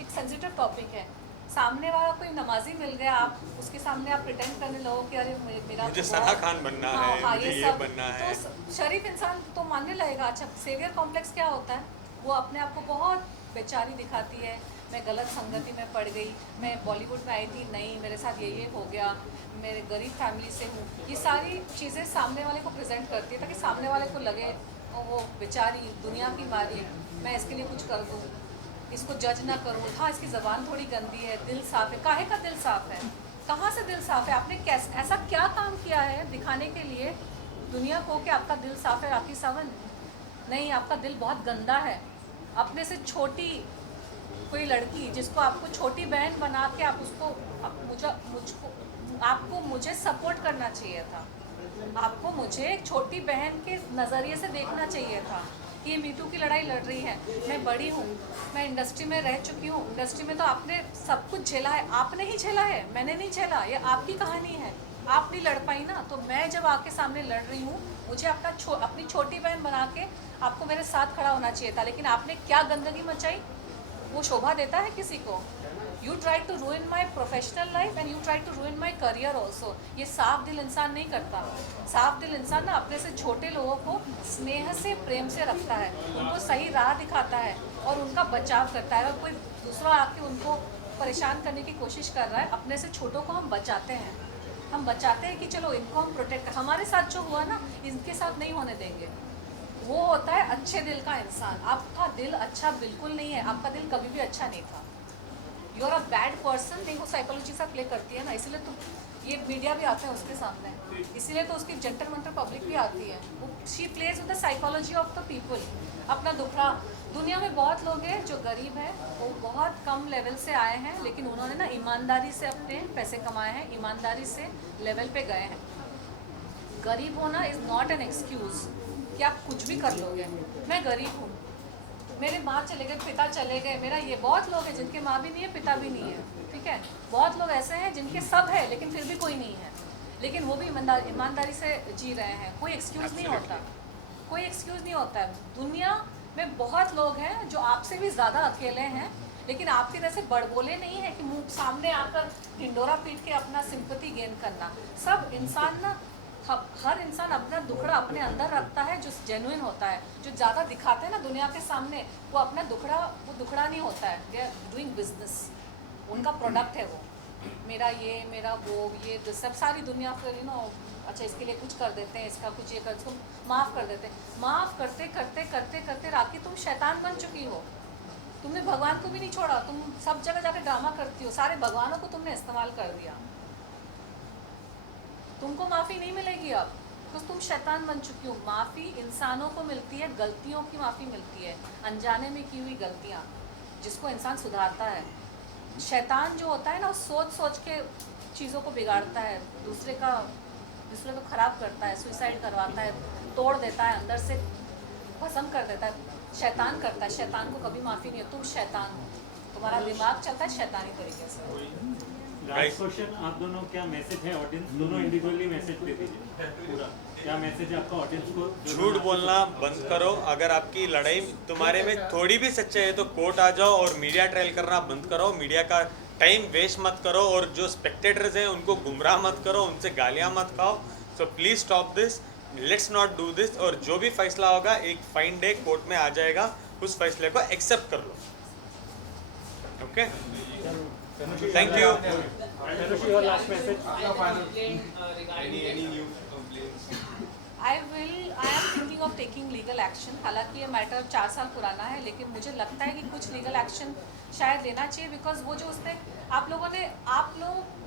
एक सेंसिटिव टॉपिक है. सामने वाला कोई नमाजी मिल गया, आप उसके सामने आप प्रिटेंड करने लगो कि अरे मेरा मुझे सना खान बनना है, मुझे ये बनना है. तो शरीफ इंसान तो मानने लगेगा. अच्छा, सेवियर कॉम्प्लेक्स क्या होता है? वो अपने आप को बहुत बेचारी दिखाती है, मैं गलत संगति में पड़ गई, मैं बॉलीवुड में आई थी, नहीं मेरे साथ ये हो गया, मेरे गरीब फैमिली से हूँ, ये सारी चीज़ें सामने वाले को प्रेजेंट करती है ताकि सामने वाले को लगे वो बेचारी दुनिया की मारी है, मैं इसके लिए कुछ कर दूँ, इसको जज ना करूँ, हाँ इसकी ज़बान थोड़ी गंदी है, दिल साफ़ है, काहे का दिल साफ़ है, कहाँ से दिल साफ़ है, आपने कैसे ऐसा क्या काम किया है दिखाने के लिए दुनिया को कि आपका दिल साफ़ है राखी सावंत? नहीं, आपका दिल बहुत गंदा है। अपने से छोटी कोई लड़की जिसको आपको छोटी बहन बना के आप उसको आपको मुझे सपोर्ट करना चाहिए था, आपको मुझे एक छोटी बहन के नज़रिए से देखना चाहिए था कि ये मीटू की लड़ाई लड़ रही है, मैं बड़ी हूँ, मैं इंडस्ट्री में रह चुकी हूँ, इंडस्ट्री में तो आपने सब कुछ झेला है, आपने ही झेला है, मैंने नहीं झेला, ये आपकी कहानी है, आप नहीं लड़ पाई ना, तो मैं जब आपके सामने लड़ रही हूँ मुझे अपनी छोटी बहन बना के आपको मेरे साथ खड़ा होना चाहिए था, लेकिन आपने क्या गंदगी मचाई, वो शोभा देता है किसी को? You try to ruin my professional life and you try to ruin my career also. ये साफ दिल इंसान नहीं करता। साफ दिल इंसान ना अपने से छोटे लोगों को स्नेह से प्रेम से रखता है, उनको सही राह दिखाता है और उनका बचाव करता है। अगर कोई दूसरा आके उनको परेशान करने की कोशिश कर रहा है, अपने से छोटों को हम बचाते हैं, हम बचाते हैं कि चलो इनको हम प्रोटेक्ट, हमारे साथ जो हुआ ना इनके साथ नहीं होने देंगे। वो होता है अच्छे दिल का इंसान। आपका दिल अच्छा बिल्कुल नहीं है, आपका दिल कभी भी अच्छा नहीं था। You are a bad person. देखो साइकोलॉजी से प्ले करती है ना, इसीलिए तो ये मीडिया भी आता है उसके सामने, इसीलिए तो उसकी जंतर मंतर पब्लिक भी आती है। वो she plays with the psychology of the people. अपना दुखड़ा, दुनिया में बहुत लोग हैं जो गरीब हैं, वो बहुत कम लेवल से आए हैं, लेकिन उन्होंने ना ईमानदारी से अपने पैसे कमाए हैं, ईमानदारी से लेवल पे गए हैं। गरीब होना इज़ नॉट एन एक्सक्यूज़ कि आप कुछ भी कर लोगे। मैं गरीब हूँ, मेरे माँ चले गए, पिता चले गए, मेरा ये बहुत लोग हैं जिनके माँ भी नहीं है, पिता भी नहीं है, ठीक है। बहुत लोग ऐसे हैं जिनके सब है लेकिन फिर भी कोई नहीं है, लेकिन वो भी ईमानदारी से जी रहे हैं। कोई एक्सक्यूज़ नहीं होता, कोई एक्सक्यूज़ नहीं होता है। दुनिया में बहुत लोग हैं जो आपसे भी ज़्यादा अकेले हैं, लेकिन आपकी तरह से बड़बोले नहीं है कि मुँह सामने आकर ढिंडोरा पीट के अपना सिंपैथी गेन करना। सब इंसान ना, हर इंसान अपना दुखड़ा अपने अंदर रखता है जो जेन्युइन होता है। जो ज़्यादा दिखाते हैं ना दुनिया के सामने, वो अपना दुखड़ा नहीं होता है। दे आर डूइंग बिजनेस, उनका प्रोडक्ट है वो, मेरा ये, मेरा वो, ये सब सारी दुनिया फिर अच्छा इसके लिए कुछ कर देते हैं, इसका कुछ ये कर, इसको माफ़ कर देते हैं। माफ़ करते करते करते करते राखी तुम शैतान बन चुकी हो। तुमने भगवान को भी नहीं छोड़ा, तुम सब जगह जाके ड्रामा करती हो, सारे भगवानों को तुमने इस्तेमाल कर दिया। तुमको माफ़ी नहीं मिलेगी अब, बिकॉज तुम शैतान बन चुकी हो। माफ़ी इंसानों को मिलती है, गलतियों की माफ़ी मिलती है, अनजाने में की हुई गलतियाँ जिसको इंसान सुधारता है। शैतान जो होता है ना, वो सोच सोच के चीज़ों को बिगाड़ता है, दूसरे को ख़राब करता है, सुसाइड करवाता है, तोड़ देता है, अंदर से भस्म कर देता है। शैतान करता है, शैतान को कभी माफ़ी नहीं है। तुम शैतान हो, तुम्हारा दिमाग चलता है शैतानी तरीके से। लास्ट क्वेश्चन, आप दोनों क्या मैसेज है ऑडियंस, दोनों इंडिविजुअली मैसेज दे दीजिए पूरा, क्या मैसेज है आपका ऑडियंस को? झूठ बोलना बंद करो। अगर आपकी लड़ाई तुम्हारे में थोड़ी भी सच्चाई है तो कोर्ट आ जाओ और मीडिया ट्रायल करना बंद करो। मीडिया का टाइम वेस्ट मत करो और जो स्पेक्टेटर्स हैं उनको गुमराह मत करो, उनसे गालियाँ मत खाओ। So please stop this, let's not do this. और जो भी फैसला होगा एक फाइन डे कोर्ट में आ जाएगा, उस फैसले को एक्सेप्ट कर लो। Okay, thank you. your last message. I am thinking of taking legal action। हालांकि ये मैटर 4 साल पुराना है, लेकिन मुझे लगता है कि कुछ लीगल एक्शन शायद लेना चाहिए, बिकॉज वो जो उसने आप लोगों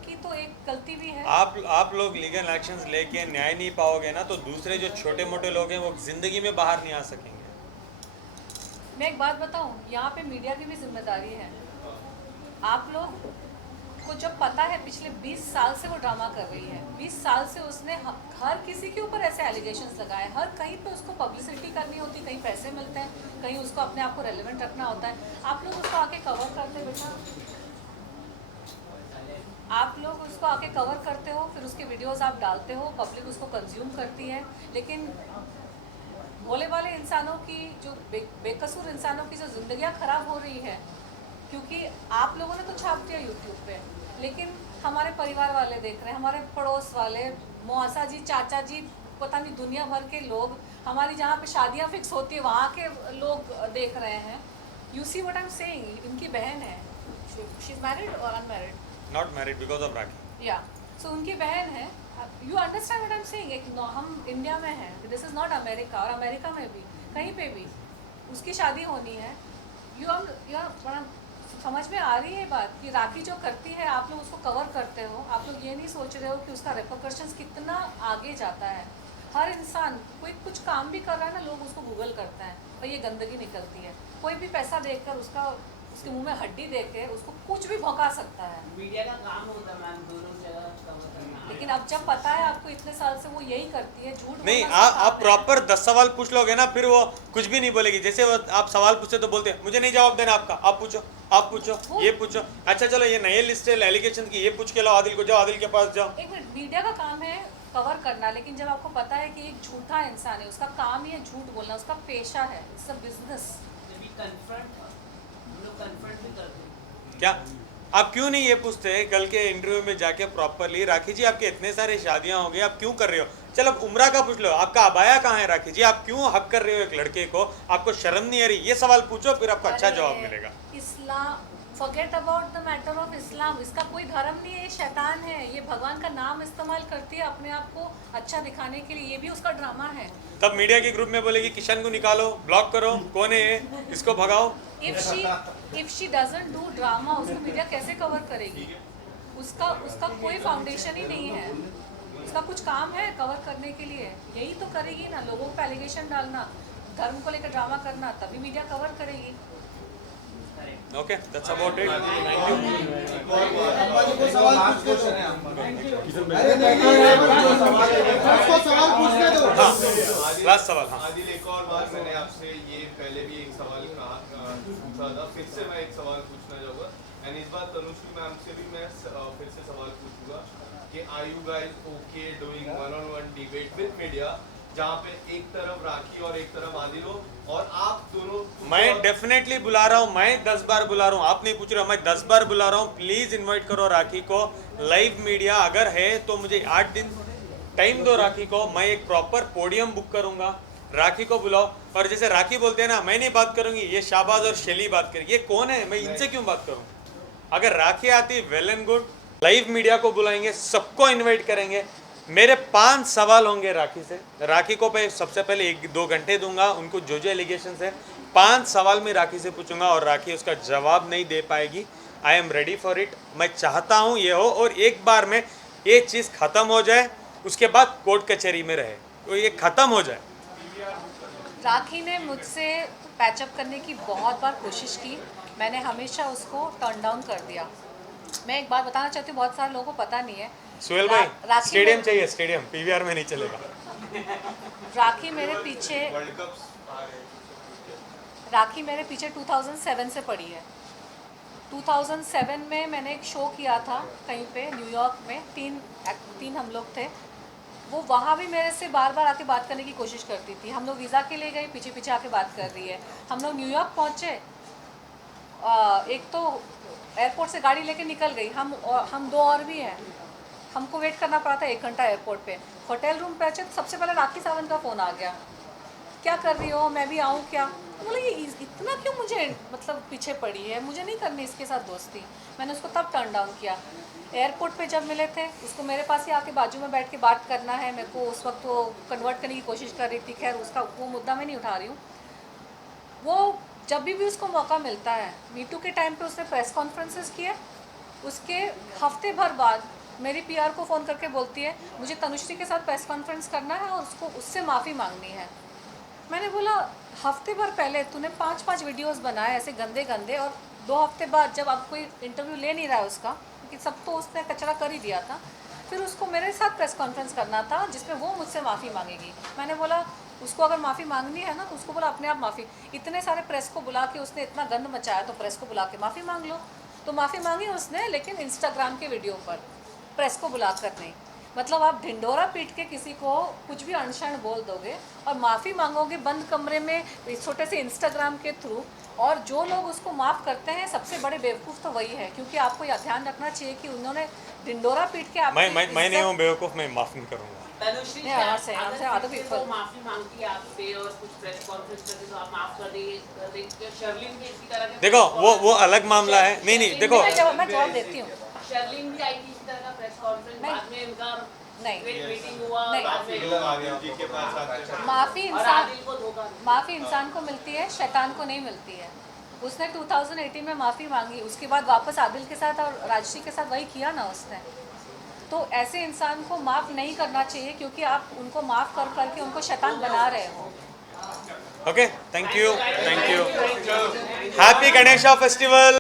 की तो एक गलती भी है। आप लोग लीगल एक्शंस लेके न्याय नहीं पाओगे ना, तो दूसरे जो छोटे मोटे लोग हैं वो जिंदगी में बाहर नहीं आ सकेंगे। मैं एक बात बताऊं, यहाँ पे मीडिया की भी जिम्मेदारी है। आप लोग को जब पता है पिछले 20 साल से वो ड्रामा कर रही है, 20 साल से उसने हर किसी के ऊपर ऐसे एलिगेशंस लगाए, हर कहीं पे उसको पब्लिसिटी करनी होती, कहीं पैसे मिलते हैं, कहीं उसको अपने आप को रेलेवेंट रखना होता है। आप लोग उसको आके कवर करते बेटा, आप लोग उसको आके कवर करते हो, फिर उसके वीडियोस आप डालते हो, पब्लिक उसको कंज्यूम करती है। लेकिन भोले वाले इंसानों की जो बेकसूर इंसानों की जो जिंदगियाँ ख़राब हो रही है, क्योंकि आप लोगों ने तो छाप दिया यूट्यूब पे, लेकिन हमारे परिवार वाले देख रहे हैं, हमारे पड़ोस वाले, मौसा जी, चाचा जी, पता नहीं दुनिया भर के लोग, हमारी जहाँ पे शादियाँ फिक्स होती है वहाँ के लोग देख रहे हैं। You see what I am saying, इनकी बहन है, she is married or unmarried, not married because of Rakhi. या सो उनकी बहन है। You understand what I am saying, एक हम इंडिया में हैं, दिस इज नॉट अमेरिका, और अमेरिका में भी कहीं पे भी उसकी शादी होनी है। यू आर समझ में आ रही है बात कि राखी जो करती है आप लोग उसको कवर करते हो, आप लोग ये नहीं सोच रहे हो कि उसका रेपरकशंस कितना आगे जाता है। हर इंसान कोई कुछ काम भी कर रहा है ना, लोग उसको गूगल करते हैं और ये गंदगी निकलती है। कोई भी पैसा देकर उसके मुंह में हड्डी देकर उसको कुछ भी भौंका सकता है। मीडिया का काम होता है मैम, दोनों जगह कवर करना। लेकिन अब जब पता है आपको, इतने साल से वो यही करती है, झूठ नहीं, बोलना उसका आप काम है। प्रॉपर 10 सवाल पूछ लोगे ना, फिर वो कुछ भी नहीं बोलेगी। जैसे वो आप सवाल पूछते तो बोलते हैं मुझे नहीं जवाब देना आपका, आप पूछो, आप पूछो, ये पूछो। अच्छा चलो ये नए लिस्ट है एलिगेशन की, ये पूछ के लाओ, आदिल को जाओ, आदिल के पास जाओ। एक मिनट, मीडिया का काम है कवर करना, लेकिन जब आपको पता है कि एक झूठा इंसान है, उसका काम ही है झूठ बोलना, उसका पेशा है, इट्स अ बिजनेस। हम लोग कन्फ्रंट भी करते हैं। क्या आप क्यों नहीं ये पूछते कल के इंटरव्यू में जाके प्रॉपरली, राखी जी आपके इतने सारे शादियां हो गई, आप क्यों कर रहे हो? चलो उम्रा का पूछ लो, आपका अबाया कहाँ है राखी जी, आप क्यों हक कर रहे हो एक लड़के को, आपको शर्म नहीं आ रही? ये सवाल पूछो, फिर आपको अच्छा जवाब मिलेगा। Islam, forget about the matter of Islam, इसका कोई धर्म नहीं है, ये शैतान है, ये भगवान का नाम इस्तेमाल करती है अपने आप को अच्छा दिखाने के लिए, ये भी उसका ड्रामा है। तब मीडिया के ग्रुप में बोलेगी किशन को निकालो, ब्लॉक करो, कौन है ये, इसको भगाओ। If she doesn't do drama, उसको मीडिया कैसे कवर करेगी? उसका कोई फाउंडेशन ही नहीं है, उसका कुछ काम है कवर करने के लिए, यही तो करेगी ना, लोगों पे एलिगेशन डालना, धर्म को लेकर ड्रामा करना, तभी मीडिया कवर करेगी। Okay, that's about it. Thank you. Ambaji को सवाल पूछने दो। हाँ, लास्ट सवाल। हाँ, आदिल, एक और बार मैंने आपसे ये पहले भी एक सवाल पूछा था, फिर से मैं एक सवाल पूछना चाहूँगा, एंड इस बार तनुश्री मैम से भी मैं फिर से सवाल पूछूंगा कि are you guys okay doing one on one debate with media, जहाँ पे एक तरफ राखी और एक तरफ आदिल हो, और आप दोनों। मैं डेफिनेटली बुला रहा हूँ, मैं 10 बार बुला रहा हूँ, आप नहीं पूछ रहे हो, मैं 10 बार बुला रहा हूँ। प्लीज इनवाइट करो राखी को, लाइव मीडिया अगर है तो मुझे 8 दिन टाइम दो राखी को, मैं एक प्रॉपर पोडियम बुक करूंगा, राखी को बुलाओ। और जैसे राखी बोलते हैं ना, मैं नहीं बात करूंगी, ये शाहबाज और शैली बात करेंगे, ये कौन है, मैं इनसे क्यों बात करूँ? अगर राखी आती well and good, live media को बुलाएंगे, सबको इन्वाइट करेंगे। मेरे 5 सवाल होंगे राखी से, राखी को मैं सबसे पहले 1-2 घंटे दूंगा, उनको जो जो एलिगेशन है 5 सवाल में राखी से पूछूंगा, और राखी उसका जवाब नहीं दे पाएगी। I am ready for it, मैं चाहता हूँ ये हो, और एक बार में ये चीज़ ख़त्म हो जाए, उसके बाद कोर्ट कचहरी में रहे, तो ये ख़त्म हो जाए। राखी ने मुझसे पैचअप करने की बहुत बार कोशिश की, मैंने हमेशा उसको टर्न डाउन कर दिया। मैं एक बात बताना चाहती हूँ, बहुत सारे लोगों को पता नहीं है। सुहेल भाई, राखी स्टेडियम चाहिए, स्टेडियम, पीवीआर में नहीं चलेगा। राखी मेरे पीछे 2007 से पड़ी है। 2007 में मैंने एक शो किया था कहीं पे न्यूयॉर्क में, तीन हम लोग थे, वो वहाँ भी मेरे से बार बार आके बात करने की कोशिश करती थी। हम लोग वीज़ा के लिए गए, पीछे पीछे आके बात कर रही है। हम लोग न्यूयॉर्क पहुँचे, एक तो एयरपोर्ट से गाड़ी लेके निकल गई, हम 2 और भी हैं, हमको वेट करना पड़ा था 1 घंटा एयरपोर्ट पे। होटल रूम पे तो सबसे पहले राखी सावंत का फ़ोन आ गया, क्या कर रही हो, मैं भी आऊँ क्या? तो बोला ये इतना क्यों मुझे मतलब पीछे पड़ी है, मुझे नहीं करनी इसके साथ दोस्ती। मैंने उसको तब टर्न डाउन किया। एयरपोर्ट पे जब मिले थे, उसको मेरे पास ही आके बाजू में बैठ के बात करना है, मेरे को उस वक्त वो कन्वर्ट करने की कोशिश कर रही थी, खैर उसका वो मुद्दा मैं नहीं उठा रही हूँ। वो जब भी उसको मौका मिलता है, मीटू के टाइम पे उसने प्रेस कॉन्फ्रेंसेस किए, उसके हफ्ते भर बाद मेरी पीआर को फ़ोन करके बोलती है मुझे तनुश्री के साथ प्रेस कॉन्फ्रेंस करना है और उससे माफ़ी मांगनी है। मैंने बोला हफ्ते भर पहले तूने 5-5 वीडियोस बनाए ऐसे गंदे गंदे, और 2 हफ्ते बाद जब अब कोई इंटरव्यू ले नहीं रहा है उसका, क्योंकि सब तो उसने कचरा कर ही दिया था, फिर उसको मेरे साथ प्रेस कॉन्फ्रेंस करना था जिसमें वो मुझसे माफ़ी मांगेगी। मैंने बोला उसको अगर माफ़ी मांगनी है ना तो उसको बोला अपने आप माफ़ी, इतने सारे प्रेस को बुला के उसने इतना गंद मचाया तो प्रेस को बुला के माफ़ी मांग लो। तो माफ़ी मांगी उसने, लेकिन इंस्टाग्राम के वीडियो पर, प्रेस को बुला कर नहीं। मतलब आप ढिंडोरा पीट के किसी को कुछ भी अनशन बोल दोगे और माफ़ी मांगोगे बंद कमरे में छोटे से इंस्टाग्राम के थ्रू, और जो लोग उसको माफ़ करते हैं सबसे बड़े बेवकूफ़ तो वही है, क्योंकि आपको यह ध्यान रखना चाहिए कि उन्होंने ढिंडोरा पीट के मैं नहीं हूँ बेवकूफ़, मैं माफ़ नहीं करूँगा। तनुश्री Yeah, क्या- I'll say, अगर other फिर से people. वो माफी मांगती है आपसे और कुछ प्रेस कॉन्फ्रेंस करती तो आप माफ कर देंगे। शर्लिन भी इसी तरह के देखो वो अलग मामला है। नहीं देखो मैं जवाब देती हूँ। शर्लिन भी आई थी इसी तरह का प्रेस कॉन्फ्रेंस, नहीं। बाद में इनका नहीं। मीटिंग हुआ, नहीं। बाद में फिर आदिल जी के पास आते हैं। माफ़ी और इंसान आदिल को धोखा दिया। माफ़ी इंसान को मिलती है, शैतान को नहीं मिलती है। उसने 2018 में माफ़ी मांगी, उसके बाद वापस आदिल के साथ और राजश्री के साथ वही किया ना उसने। तो ऐसे इंसान को माफ़ नहीं करना चाहिए, क्योंकि आप उनको माफ़ कर करके उनको शैतान बना रहे हो। Okay, thank you. Happy Ganesha festival.